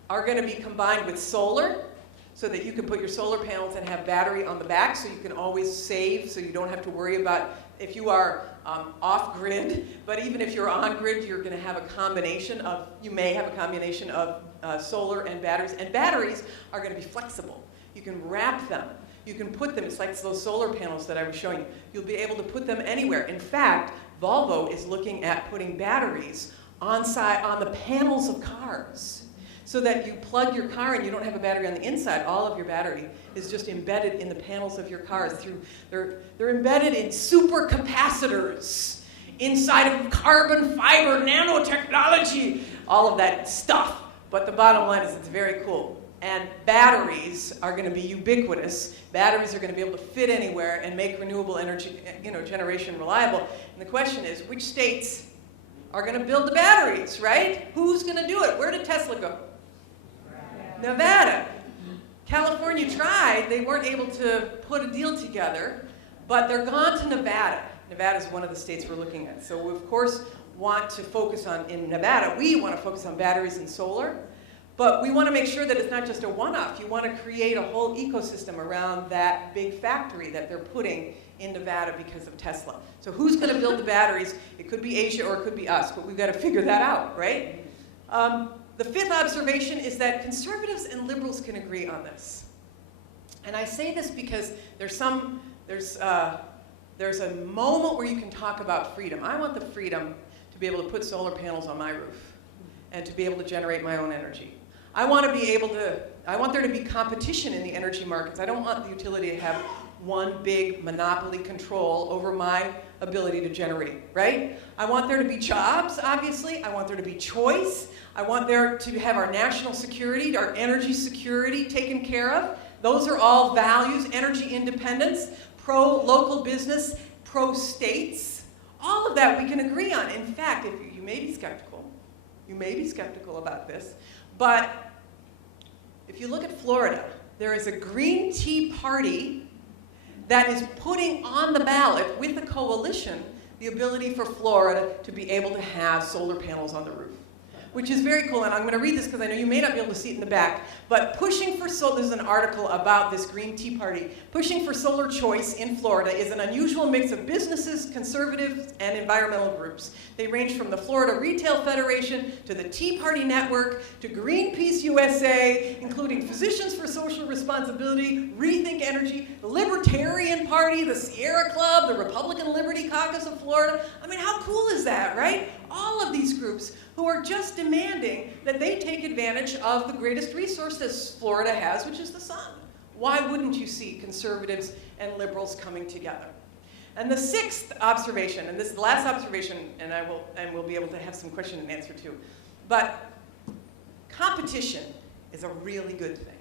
are going to be combined with solar so that you can put your solar panels and have battery on the back so you can always save, so you don't have to worry about if you are off-grid. But even if you're on-grid, you're going to have a combination of, you may have a combination of solar and batteries. And batteries are going to be flexible. You can wrap them. You can put them, it's like those solar panels that I was showing you. You'll be able to put them anywhere. In fact, Volvo is looking at putting batteries on the panels of cars so that you plug your car and you don't have a battery on the inside. All of your battery is just embedded in the panels of your cars. They're embedded in supercapacitors inside of carbon fiber, nanotechnology, all of that stuff. But the bottom line is it's very cool. And batteries are going to be ubiquitous. Batteries are going to be able to fit anywhere and make renewable energy generation reliable. And the question is, which states are going to build the batteries, right? Who's going to do it? Where did Tesla go? Nevada. California tried. They weren't able to put a deal together, but they're gone to Nevada. Nevada is one of the states we're looking at. So we, of course, want to focus on, in Nevada, we want to focus on batteries and solar. But we want to make sure that it's not just a one-off. You want to create a whole ecosystem around that big factory that they're putting in Nevada because of Tesla. So who's going to build the batteries? It could be Asia or it could be us, but we've got to figure that out, right? The fifth observation is that conservatives and liberals can agree on this. And I say this because there's a moment where you can talk about freedom. I want the freedom to be able to put solar panels on my roof and to be able to generate my own energy. I want there to be competition in the energy markets. I don't want the utility to have one big monopoly control over my ability to generate, right? I want there to be jobs, obviously. I want there to be choice. I want there to have our national security, our energy security taken care of. Those are all values, energy independence, pro-local business, pro-states. All of that we can agree on. In fact, if you may be skeptical about this, but if you look at Florida, there is a Green Tea Party that is putting on the ballot with the coalition the ability for Florida to be able to have solar panels on the roof, which is very cool. And I'm going to read this because I know you may not be able to see it in the back. But pushing for solar, there's an article about this Green Tea Party. Pushing for solar choice in Florida is an unusual mix of businesses, conservatives, and environmental groups. They range from the Florida Retail Federation to the Tea Party Network to Greenpeace USA, including Physicians for Social Responsibility, Rethink Energy, the Libertarian Party, the Sierra Club, the Republican Liberty Caucus of Florida. I mean, how cool is that, right? All of these groups who are just demanding that they take advantage of the greatest resource that Florida has, which is the sun. Why wouldn't you see conservatives and liberals coming together? And the sixth observation, and this is the last observation, and we'll be able to have some question and answer too, but competition is a really good thing.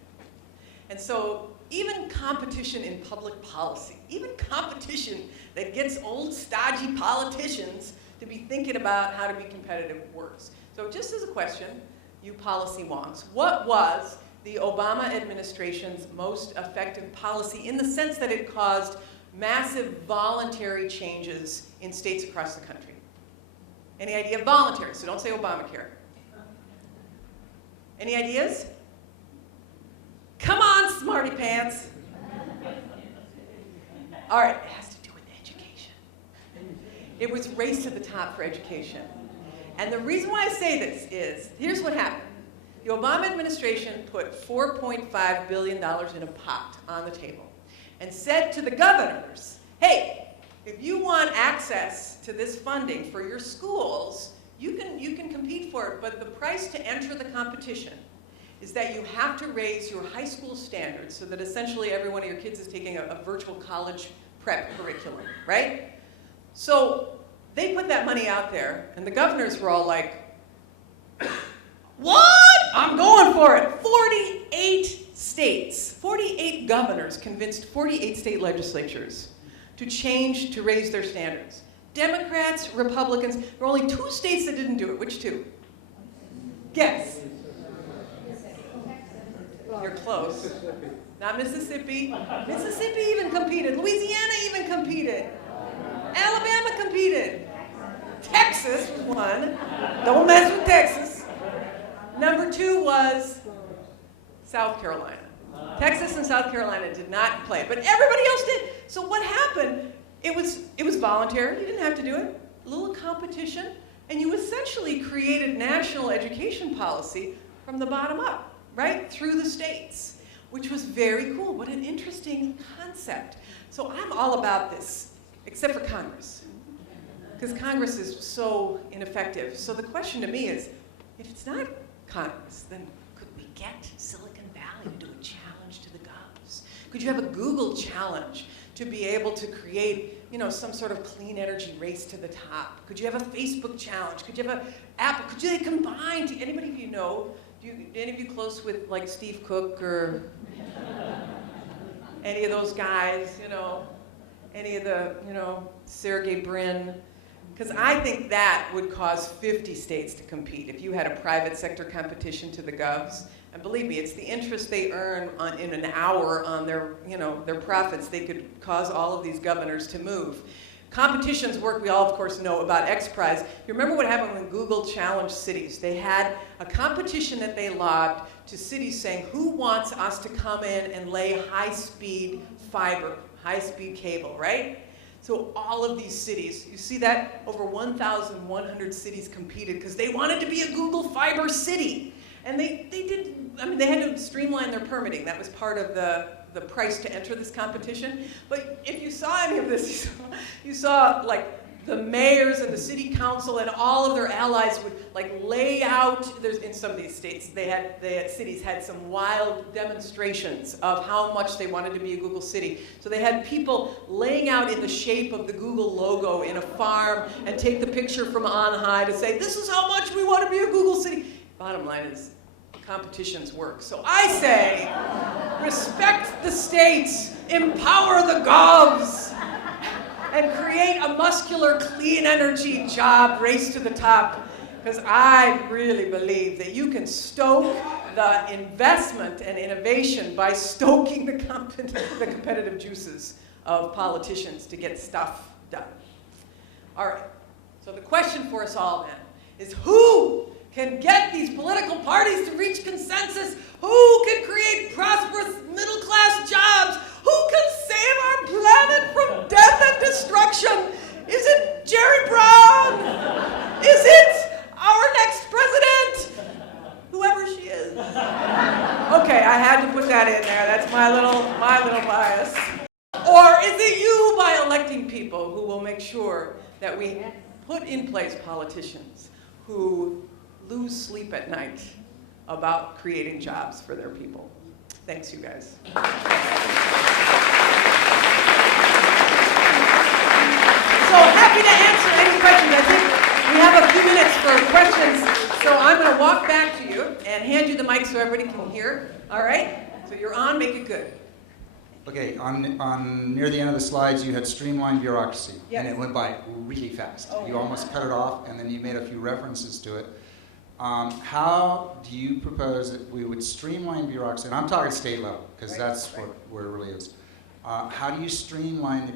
And so even competition in public policy, even competition that gets old stodgy politicians to be thinking about how to be competitive works. So just as a question, you policy wonks, what was the Obama administration's most effective policy in the sense that it caused massive voluntary changes in states across the country? Any idea? Voluntary, so don't say Obamacare. Any ideas? Come on, smarty pants. All right, it has to do with education. It was race to the top for education. And the reason why I say this is, here's what happened. The Obama administration put $4.5 billion in a pot on the table and said to the governors, hey, if you want access to this funding for your schools, you can compete for it, but the price to enter the competition is that you have to raise your high school standards so that essentially every one of your kids is taking a virtual college prep curriculum, right? So they put that money out there, and the governors were all like, what? I'm going for it. 48 states, 48 governors convinced 48 state legislatures to change, to raise their standards. Democrats, Republicans, there were only 2 states that didn't do it. Which 2? Guess. You're close. Not Mississippi. Mississippi even competed. Louisiana even competed. Alabama competed. Texas was one. Don't mess with Texas. Number 2 was South Carolina. Texas and South Carolina did not play, but everybody else did. So what happened? It was voluntary. You didn't have to do it. A little competition, and you essentially created national education policy from the bottom up, right? Through the states, which was very cool. What an interesting concept. So I'm all about this, except for Congress, because Congress is so ineffective. So the question to me is, if it's not Congress, then could we get Silicon Valley to do a challenge to the govs? Could you have a Google challenge to be able to create, some sort of clean energy race to the top? Could you have a Facebook challenge? Could you have an Apple? Could they combine? Anybody of you know? Any of you close with like Steve Cook or any of those guys? Any of the Sergey Brin? Because I think that would cause 50 states to compete if you had a private sector competition to the govs. And believe me, it's the interest they earn in an hour on their profits. They could cause all of these governors to move. Competitions work, we all of course know about X Prize. You remember what happened when Google challenged cities? They had a competition that they lobbed to cities saying, who wants us to come in and lay high-speed fiber, high-speed cable, right? So all of these cities, you see that over 1,100 cities competed because they wanted to be a Google Fiber city. And they had to streamline their permitting. That was part of the price to enter this competition. But if you saw any of this, you saw like the mayors and the city council and all of their allies would like lay out, in some of these states, cities had some wild demonstrations of how much they wanted to be a Google city. So they had people laying out in the shape of the Google logo in a farm and take the picture from on high to say, this is how much we want to be a Google city. Bottom line is, competitions work. So I say, respect the states, empower the govs, and create a muscular, clean energy job race to the top. Because I really believe that you can stoke the investment and innovation by stoking the competitive juices of politicians to get stuff done. All right, so the question for us all then is who can get these political parties to reach consensus? Who can create prosperous middle-class jobs? Who can save our planet from death and destruction? Is it Jerry Brown? Is it our next president? Whoever she is. Okay, I had to put that in there. That's my little bias. Or is it you by electing people who will make sure that we put in place politicians who lose sleep at night about creating jobs for their people? Thanks, you guys. So happy to answer any questions. I think we have a few minutes for questions. So I'm going to walk back to you and hand you the mic so everybody can hear. All right? So you're on, make it good. Okay, on near the end of the slides, you had streamlined bureaucracy, Yes. and it went by really fast. Oh. You almost cut it off, and then you made a few references to it. How do you propose that we would streamline bureaucracy? And I'm talking state level, because Right, that's right. where it really is. How do you streamline the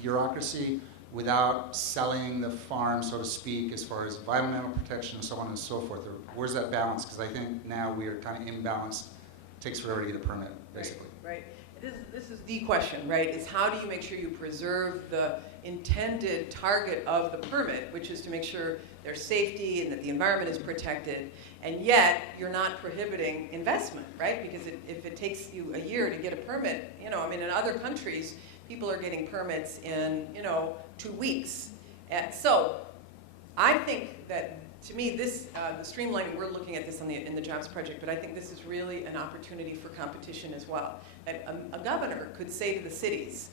bureaucracy without selling the farm, so to speak, as far as environmental protection and so on and so forth? Or where's that balance? Because I think now we are kind of imbalanced. It takes forever to get a permit, basically. Right. This is the question, right? Is how do you make sure you preserve the intended target of the permit, which is to make sure there's safety and that the environment is protected, and yet you're not prohibiting investment, right? Because if it takes you a year to get a permit, in other countries, people are getting permits in, 2 weeks. And so I think that, to me, this, the streamlining, we're looking at this in the Jobs Project, but I think this is really an opportunity for competition as well. That a governor could say to the cities,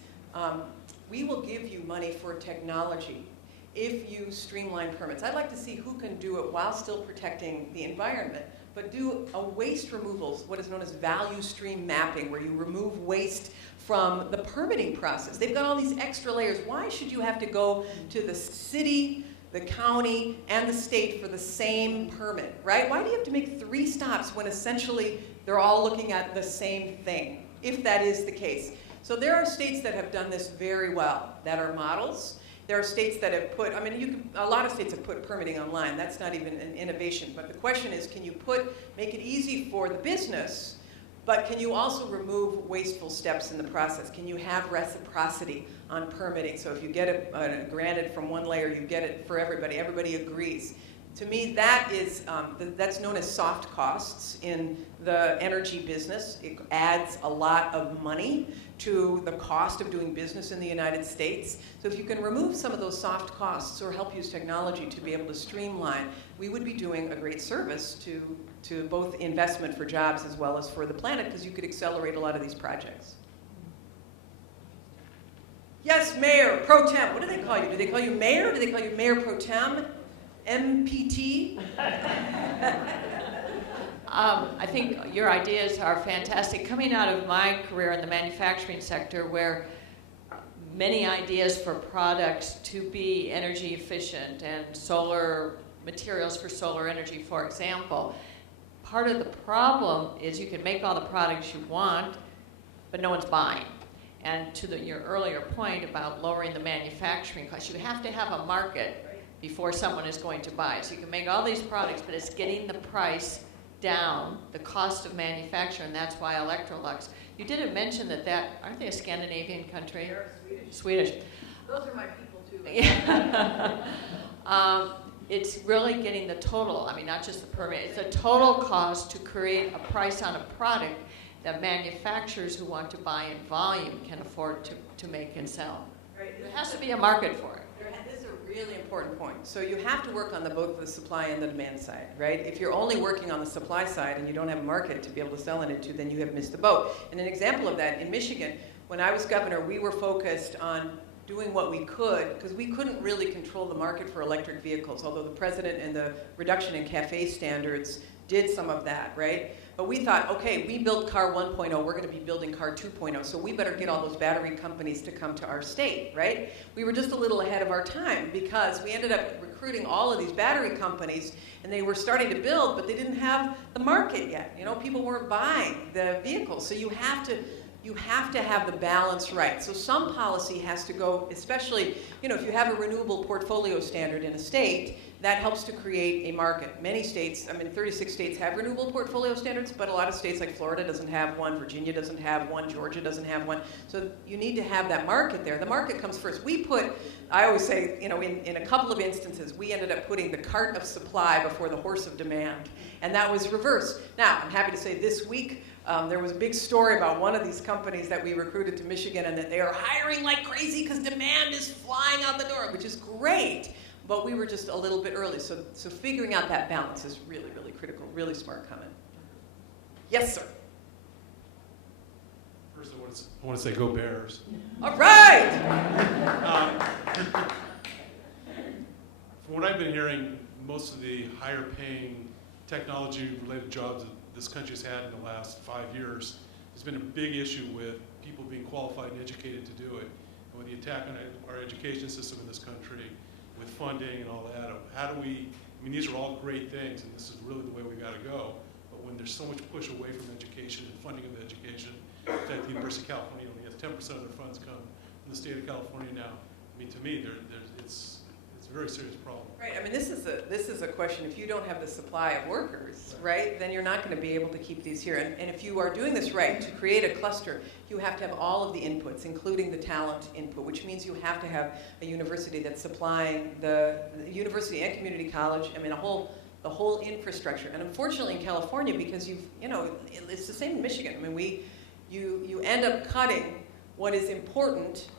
we will give you money for technology if you streamline permits. I'd like to see who can do it while still protecting the environment, but do a waste removal, what is known as value stream mapping, where you remove waste from the permitting process. They've got all these extra layers. Why should you have to go to the city, the county, and the state for the same permit, right? Why do you have to make 3 stops when essentially they're all looking at the same thing, if that is the case? So there are states that have done this very well, that are models. There are states that have put, a lot of states have put permitting online. That's not even an innovation. But the question is, can you make it easy for the business, but can you also remove wasteful steps in the process? Can you have reciprocity on permitting? So if you get it granted from one layer, you get it for everybody. Everybody agrees. To me, that's known as soft costs in the energy business. It adds a lot of money to the cost of doing business in the United States. So if you can remove some of those soft costs or help use technology to be able to streamline, we would be doing a great service to both investment for jobs as well as for the planet, because you could accelerate a lot of these projects. Yes, Mayor Pro Tem. What do they call you? Do they call you Mayor? Do they call you Mayor Pro Tem? MPT? I think your ideas are fantastic. Coming out of my career in the manufacturing sector, where many ideas for products to be energy efficient and solar materials for solar energy, for example, part of the problem is you can make all the products you want, but no one's buying. And to your earlier point about lowering the manufacturing cost, you have to have a market before someone is going to buy. So you can make all these products, but it's getting the price down, the cost of manufacture, and that's why Electrolux. You didn't mention that, aren't they a Scandinavian country? They're Swedish. Those are my people too. Yeah. It's really getting the total, I mean, not just the permit, it's a total cost to create a price on a product that manufacturers who want to buy in volume can afford to make and sell. Right. There has to be a market for it. This is a really important point. So you have to work on both the supply and the demand side, right? If you're only working on the supply side and you don't have a market to be able to sell it into, then you have missed the boat. And an example of that, in Michigan, when I was governor, we were focused on doing what we could, because we couldn't really control the market for electric vehicles, although the president and the reduction in CAFE standards did some of that, right? But we thought, okay, we built car 1.0, we're going to be building car 2.0, so we better get all those battery companies to come to our state, right? We were just a little ahead of our time because we ended up recruiting all of these battery companies, and they were starting to build, but they didn't have the market yet. You know, people weren't buying the vehicles, so you have to have the balance right. So some policy has to go, especially, you know, if you have a renewable portfolio standard in a state, that helps to create a market. Many states, I mean, 36 states have renewable portfolio standards, but a lot of states like Florida doesn't have one, Virginia doesn't have one, Georgia doesn't have one. So you need to have that market there. The market comes first. We put, I always say, you know, in a couple of instances, we ended up putting the cart of supply before the horse of demand. And that was reversed. Now, I'm happy to say this week, there was a big story about one of these companies that we recruited to Michigan and that they are hiring like crazy because demand is flying out the door, which is great. But we were just a little bit early. So figuring out that balance is really, really critical. Really smart comment. Yes, sir. First, I want to say go Bears. All right. From what I've been hearing, most of the higher paying technology-related jobs that this country's had in the last 5 years, there's been a big issue with people being qualified and educated to do it. And with the attack on our education system in this country, with funding and all that, how do we, I mean, these are all great things, and this is really the way we got to go. But when there's so much push away from education and funding of education, in fact, the University of California only has 10% of their funds come from the state of California now. I mean, to me, it's a very serious problem. Right. I mean, this is a question. If you don't have the supply of workers, right, then you're not going to be able to keep these here. And if you are doing this right, to create a cluster, you have to have all of the inputs, including the talent input, which means you have to have a university that's supplying the university and community college. I mean, the whole infrastructure. And unfortunately, in California, because it's the same in Michigan. I mean, you end up cutting what is important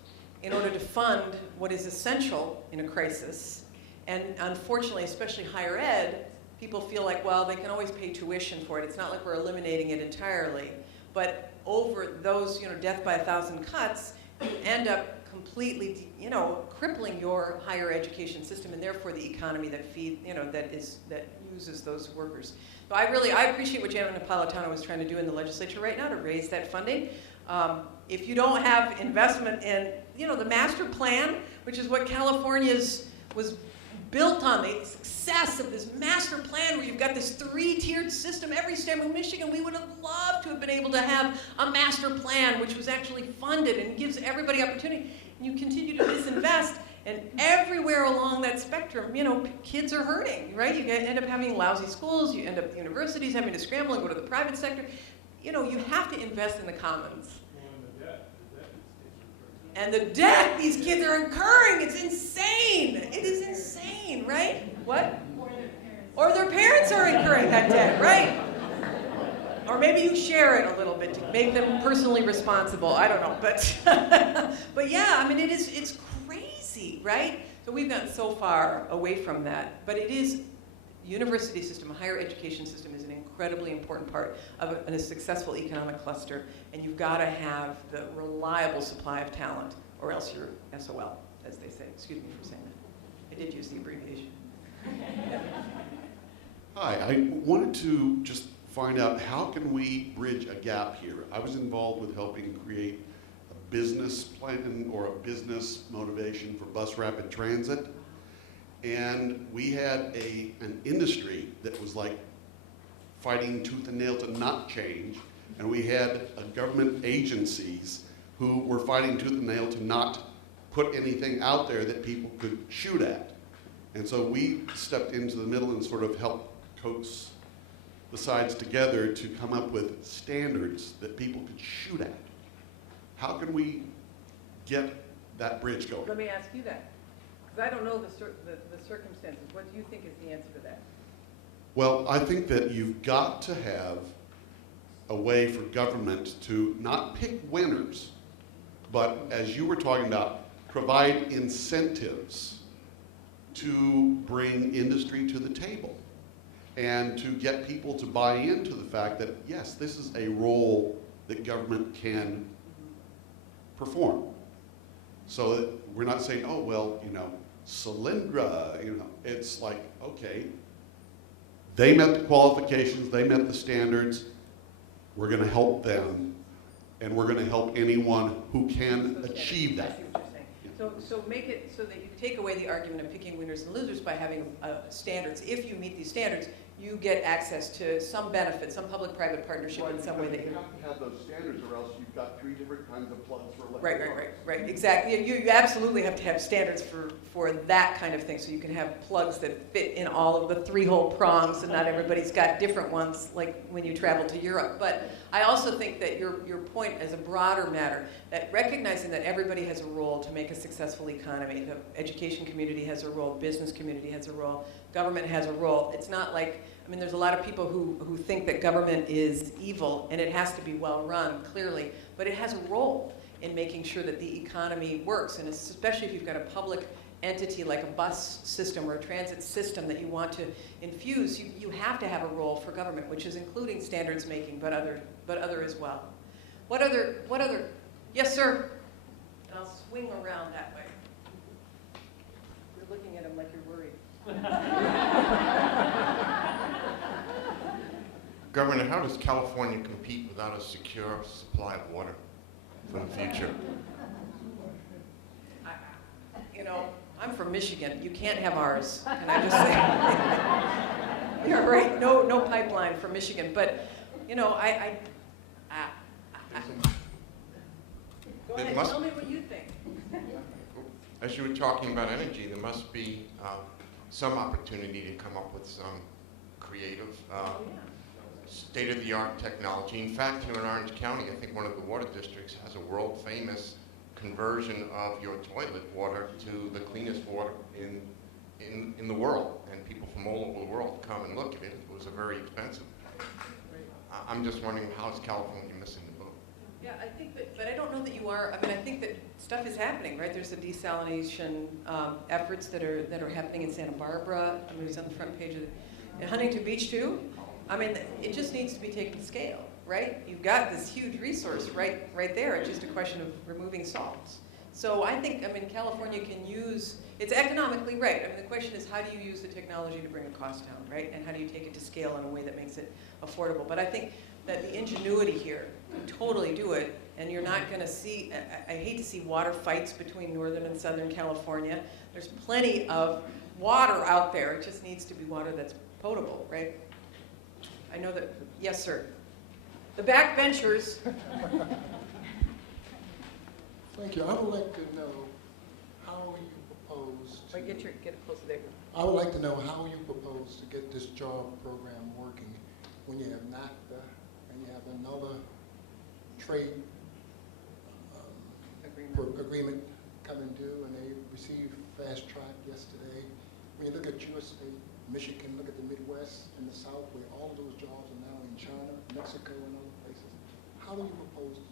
in order to fund what is essential in a crisis. And unfortunately, especially higher ed, people feel like, well, they can always pay tuition for it. It's not like we're eliminating it entirely. But over those, death by 1,000 cuts, you end up completely, crippling your higher education system and therefore the economy that uses those workers. So I appreciate what Janet Napolitano was trying to do in the legislature right now to raise that funding. If you don't have investment in, the master plan, which is what California's was built on, the success of this master plan where you've got this 3-tiered system every state. In Michigan, we would have loved to have been able to have a master plan which was actually funded and gives everybody opportunity. And you continue to disinvest, and everywhere along that spectrum, kids are hurting, right? You end up having lousy schools, you end up universities having to scramble and go to the private sector. You have to invest in the commons. And the debt these kids are incurring, it's insane. It is insane, right? What? Or their parents are incurring that debt, right? Or maybe you share it a little bit to make them personally responsible. I don't know, but yeah, I mean, it's crazy, right? So we've gotten so far away from that, but it is university system, a higher education system is an incredibly important part of a successful economic cluster, and you've got to have the reliable supply of talent, or else you're SOL, as they say. Excuse me for saying that. I did use the abbreviation. Hi, I wanted to just find out how can we bridge a gap here. I was involved with helping create a business plan or a business motivation for bus rapid transit. And we had an industry that was like fighting tooth and nail to not change. And we had government agencies who were fighting tooth and nail to not put anything out there that people could shoot at. And so we stepped into the middle and sort of helped coax the sides together to come up with standards that people could shoot at. How can we get that bridge going? Let me ask you that, because I don't know the circumstances. What do you think is the answer to that? Well, I think that you've got to have a way for government to not pick winners, but as you were talking about, provide incentives to bring industry to the table and to get people to buy into the fact that, yes, this is a role that government can perform. So that we're not saying, oh, well, you know, Solyndra, you know, it's like, okay, they met the qualifications, they met the standards, we're going to help them, and we're going to help anyone who can achieve that. I see what you're saying. So make it so that you take away the argument of picking winners and losers by having standards. If you meet these standards, you get access to some benefit, some public-private partnership in some way that you have to have those standards, or else you've got 3 different kinds of plugs for electric. Right, exactly. You absolutely have to have standards for that kind of thing, so you can have plugs that fit in all of the 3-hole prongs, and not everybody's got different ones, like when you travel to Europe. But I also think that your point as a broader matter, that recognizing that everybody has a role to make a successful economy, the education community has a role, business community has a role, government has a role. It's not like, I mean, there's a lot of people who think that government is evil and it has to be well run, clearly, but it has a role in making sure that the economy works, and especially if you've got a public entity like a bus system or a transit system that you want to infuse, you have to have a role for government, which is including standards making, but other as well. What other, yes, sir? And I'll swing around that way. You're looking at him like you're worried. Governor, how does California compete without a secure supply of water for the future? You know, I'm from Michigan. You can't have ours. Can I just say? You're right. No pipeline from Michigan. But, you know, go ahead. Tell me what you think. As you were talking about energy, there must be some opportunity to come up with some creative, state-of-the-art technology. In fact, here in Orange County, I think one of the water districts has a world-famous conversion of your toilet water to the cleanest water in the world. And people from all over the world come and look at it. It was a very expensive. I'm just wondering, how is California missing the boat? Yeah, I think that, but I don't know that you are. I mean, I think that stuff is happening, right? There's the desalination efforts that are happening in Santa Barbara. I mean, it's on the front page of in Huntington Beach too. I mean, it just needs to be taken to scale, right? You've got this huge resource right there. It's just a question of removing salts. So I think, I mean, California can use, it's economically right. I mean, the question is, how do you use the technology to bring a cost down, right? And how do you take it to scale in a way that makes it affordable? But I think that the ingenuity here, you totally do it, and you're not going to see, I hate to see water fights between Northern and Southern California. There's plenty of water out there. It just needs to be water that's potable, right? I know that, yes, sir. The backbenchers. Thank you. I would like to know how you propose to, Get it closer there. I would like to know how you propose to get this job program working when you have NAFTA and you have another trade agreement coming due, and they received fast track yesterday. When you look at your state, Michigan, look at the Midwest and the South, where all of those jobs are now in China, Mexico, and other places. How do you propose to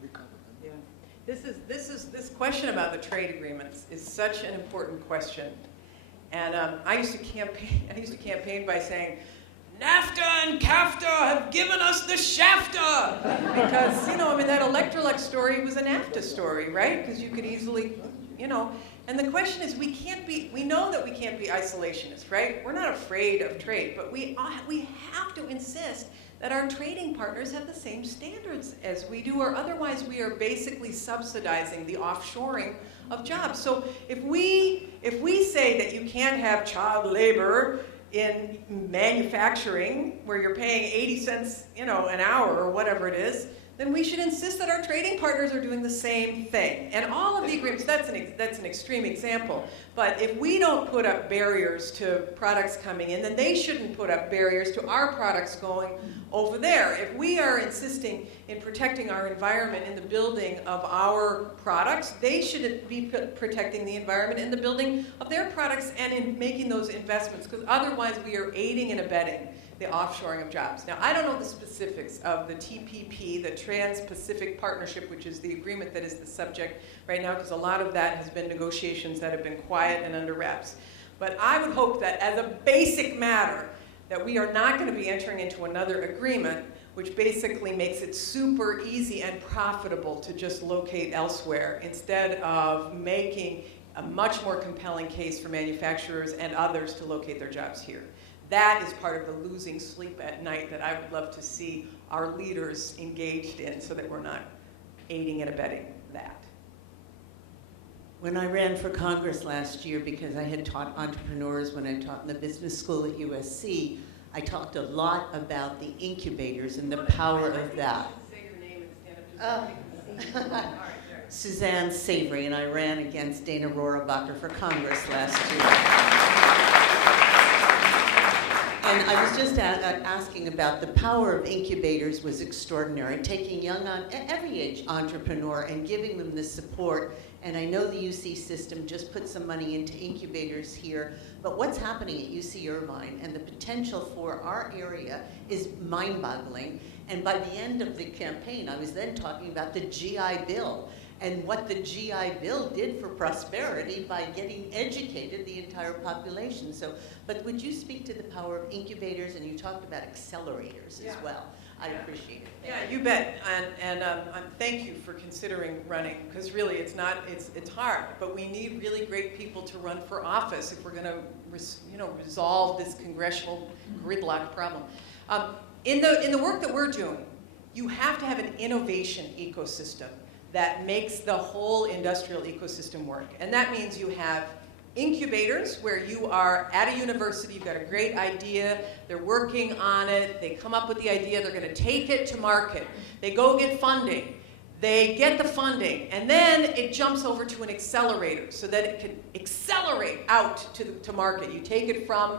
recover them? Yeah. This question about the trade agreements is such an important question. And I used to campaign by saying, NAFTA and CAFTA have given us the shafta! Because, you know, I mean, that Electrolux story was a NAFTA story, right? Because you could easily, you know, and the question is, we know that we can't be isolationist, right? We're not afraid of trade, but we have to insist that our trading partners have the same standards as we do, or otherwise we are basically subsidizing the offshoring of jobs. So if we say that you can't have child labor in manufacturing where you're paying 80 cents, you know, an hour or whatever it is, then we should insist that our trading partners are doing the same thing. And all of the agreements, that's an extreme example, but if we don't put up barriers to products coming in, then they shouldn't put up barriers to our products going over there. If we are insisting in protecting our environment in the building of our products, they should be protecting the environment in the building of their products and in making those investments, because otherwise we are aiding and abetting the offshoring of jobs. Now, I don't know the specifics of the TPP, the Trans-Pacific Partnership, which is the agreement that is the subject right now, because a lot of that has been negotiations that have been quiet and under wraps. But I would hope that as a basic matter, that we are not going to be entering into another agreement which basically makes it super easy and profitable to just locate elsewhere, instead of making a much more compelling case for manufacturers and others to locate their jobs here. That is part of the losing sleep at night that I would love to see our leaders engaged in, so that we're not aiding and abetting that. When I ran for Congress last year, because I had taught entrepreneurs when I taught in the business school at USC, I talked a lot about the incubators and the power of that. Say your name and stand up. Suzanne Savory, and I ran against Dana Rohrabacher for Congress last year. And I was just asking about the power of incubators was extraordinary, taking young, every age entrepreneur and giving them the support. And I know the UC system just put some money into incubators here, but what's happening at UC Irvine and the potential for our area is mind-boggling. And by the end of the campaign, I was then talking about the GI Bill and what the GI Bill did for prosperity by getting educated the entire population. So, but would you speak to the power of incubators? And you talked about accelerators as well. I'd appreciate it. Yeah, you bet. And thank you for considering running, because really it's hard, but we need really great people to run for office if we're going to resolve this congressional gridlock problem. In the work that we're doing, you have to have an innovation ecosystem that makes the whole industrial ecosystem work. And that means you have incubators where you are at a university, you've got a great idea, they're working on it, they come up with the idea, they're going to take it to market, they go get funding, they get the funding, and then it jumps over to an accelerator so that it can accelerate out to market. You take it from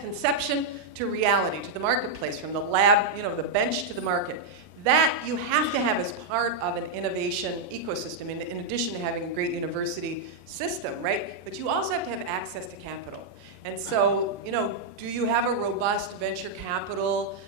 conception to reality, to the marketplace, from the lab, the bench to the market. That you have to have as part of an innovation ecosystem, in addition to having a great university system, right? But you also have to have access to capital. And so, do you have a robust venture capital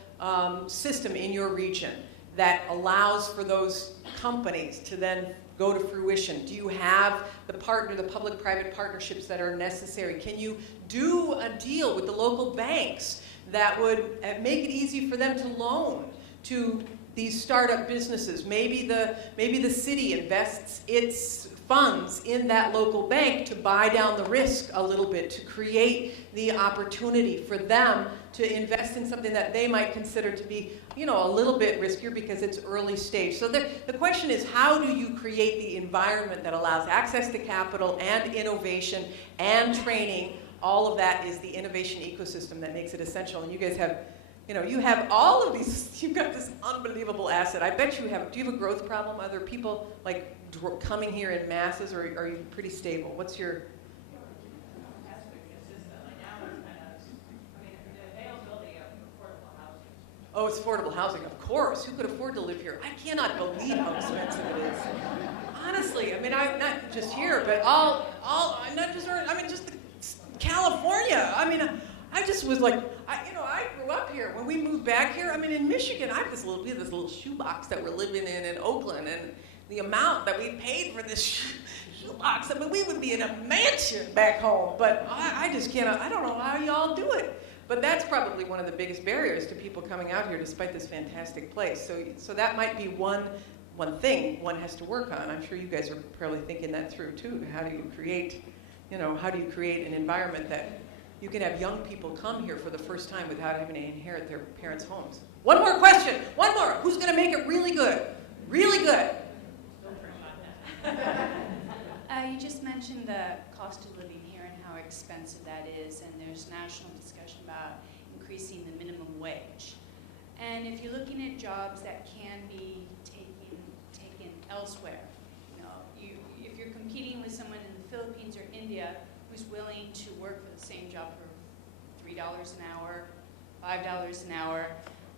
system in your region that allows for those companies to then go to fruition? Do you have the public-private partnerships that are necessary? Can you do a deal with the local banks that would make it easy for them to loan to these startup businesses? Maybe the city invests its funds in that local bank to buy down the risk a little bit, to create the opportunity for them to invest in something that they might consider to be, a little bit riskier because it's early stage. So the question is, how do you create the environment that allows access to capital and innovation and training? All of that is the innovation ecosystem that makes it essential. And you guys have you have all of these, you've got this unbelievable asset. I bet do you have a growth problem? Are there people coming here in masses, or are you pretty stable? What's your? Oh, it's affordable housing, of course. Who could afford to live here? I cannot believe how expensive it is. Honestly, I'm not just here, but just California. I just was like, I grew up here. When we moved back here, in Michigan, we had this little shoebox that we're living in Oakland, and the amount that we paid for this shoebox, we would be in a mansion back home. But I just can't, I don't know how y'all do it. But that's probably one of the biggest barriers to people coming out here, despite this fantastic place. So that might be one thing one has to work on. I'm sure you guys are probably thinking that through too. How do you create an environment that you can have young people come here for the first time without having to inherit their parents' homes? One more question. One more. Who's going to make it really good? Really good. You just mentioned the cost of living here and how expensive that is, and there's national discussion about increasing the minimum wage. And if you're looking at jobs that can be taken elsewhere, if you're competing with someone in the Philippines or India who's willing to work for the same job for $3 an hour, $5 an hour,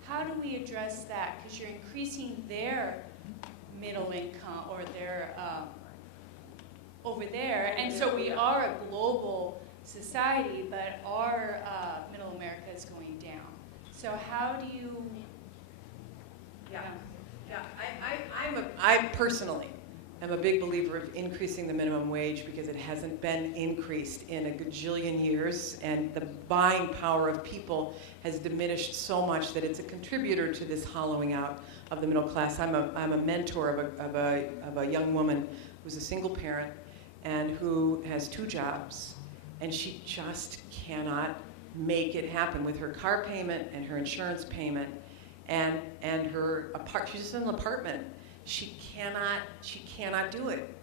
how do we address that? Because you're increasing their middle income or their over there, and so we are a global society, but our middle America is going down. So how do you? I personally am a big believer of increasing the minimum wage because it hasn't been increased in a gajillion years, and the buying power of people has diminished so much that it's a contributor to this hollowing out of the middle class. I'm a mentor of a young woman who's a single parent and who has 2 jobs, and she just cannot make it happen with her car payment and her insurance payment and her she's just in an apartment. She cannot do it.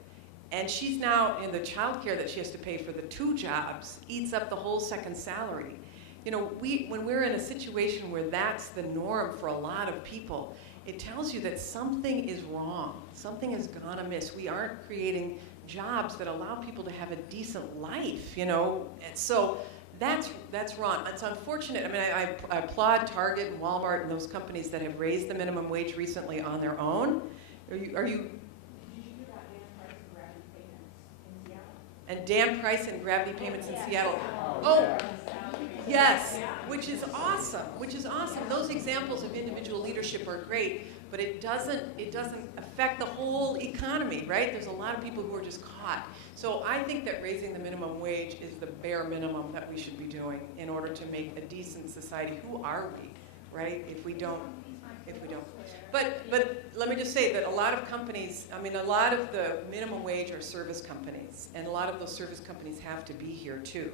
And she's now in the child care that she has to pay for the 2 jobs, eats up the whole second salary. When we're in a situation where that's the norm for a lot of people, it tells you that something is wrong. Something has gone amiss. We aren't creating jobs that allow people to have a decent life, And so that's wrong. It's unfortunate. I mean, I applaud Target and Walmart and those companies that have raised the minimum wage recently on their own. Are you? Did you hear about Dan Price and Gravity Payments in Seattle? Oh, yes, which is awesome. Those examples of individual leadership are great, but it doesn't affect the whole economy, right? There's a lot of people who are just caught. So I think that raising the minimum wage is the bare minimum that we should be doing in order to make a decent society. Who are we, right? If we don't. But let me just say that a lot of companies, a lot of the minimum wage are service companies, and a lot of those service companies have to be here too.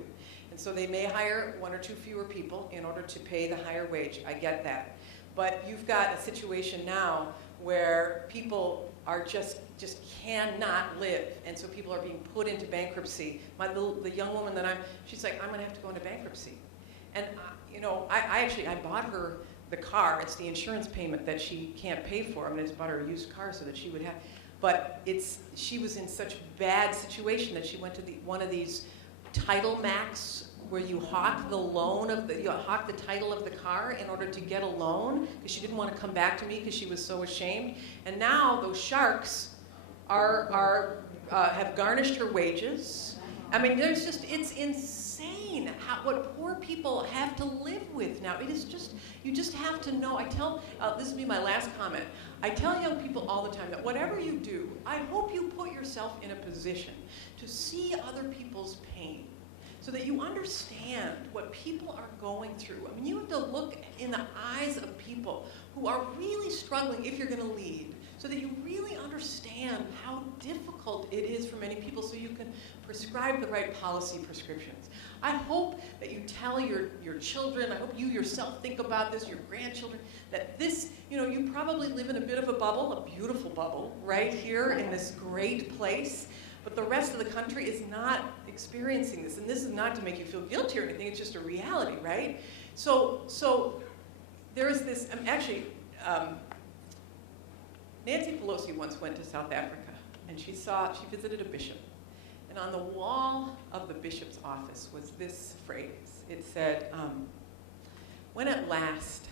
And so they may hire 1 or 2 fewer people in order to pay the higher wage. I get that. But you've got a situation now where people are just cannot live, and so people are being put into bankruptcy. The young woman that she's like, I'm going to have to go into bankruptcy. And I bought her the car. It's the insurance payment that she can't pay for. I just bought her a used car so that she would have. But she was in such bad situation that she went to one of these title max where you hawk the title of the car in order to get a loan, because she didn't want to come back to me because she was so ashamed. And now those sharks have garnished her wages. It's insane what poor people have to live with now. It is you just have to know. This will be my last comment. I tell young people all the time that whatever you do, I hope you put yourself in a position to see other people's pain, so that you understand what people are going through. You have to look in the eyes of people who are really struggling if you're going to lead, so that you really understand how difficult it is for many people, so you can prescribe the right policy prescriptions. I hope that you tell your children, I hope you yourself think about this, your grandchildren, that this, you probably live in a bit of a bubble, a beautiful bubble, right here in this great place, but the rest of the country is not experiencing this. And this is not to make you feel guilty or anything, it's just a reality, right? So there is this, Nancy Pelosi once went to South Africa, and she visited a bishop. And on the wall of the bishop's office was this phrase. It said, when at last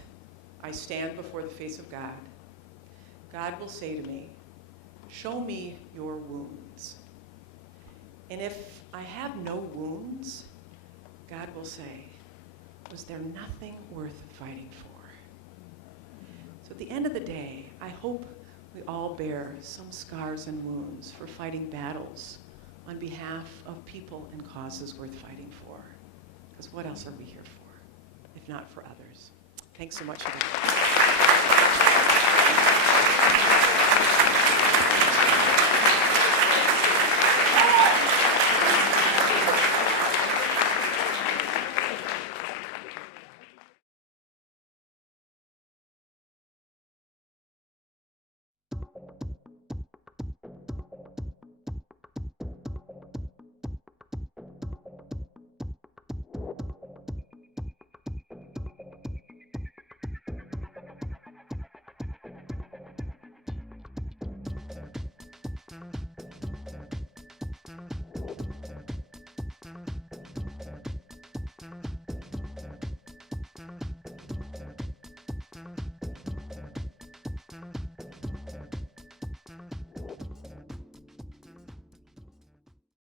I stand before the face of God, God will say to me, show me your wounds. And if I have no wounds, God will say, was there nothing worth fighting for? So at the end of the day, I hope we all bear some scars and wounds for fighting battles on behalf of people and causes worth fighting for. Because what else are we here for, if not for others? Thanks so much for that.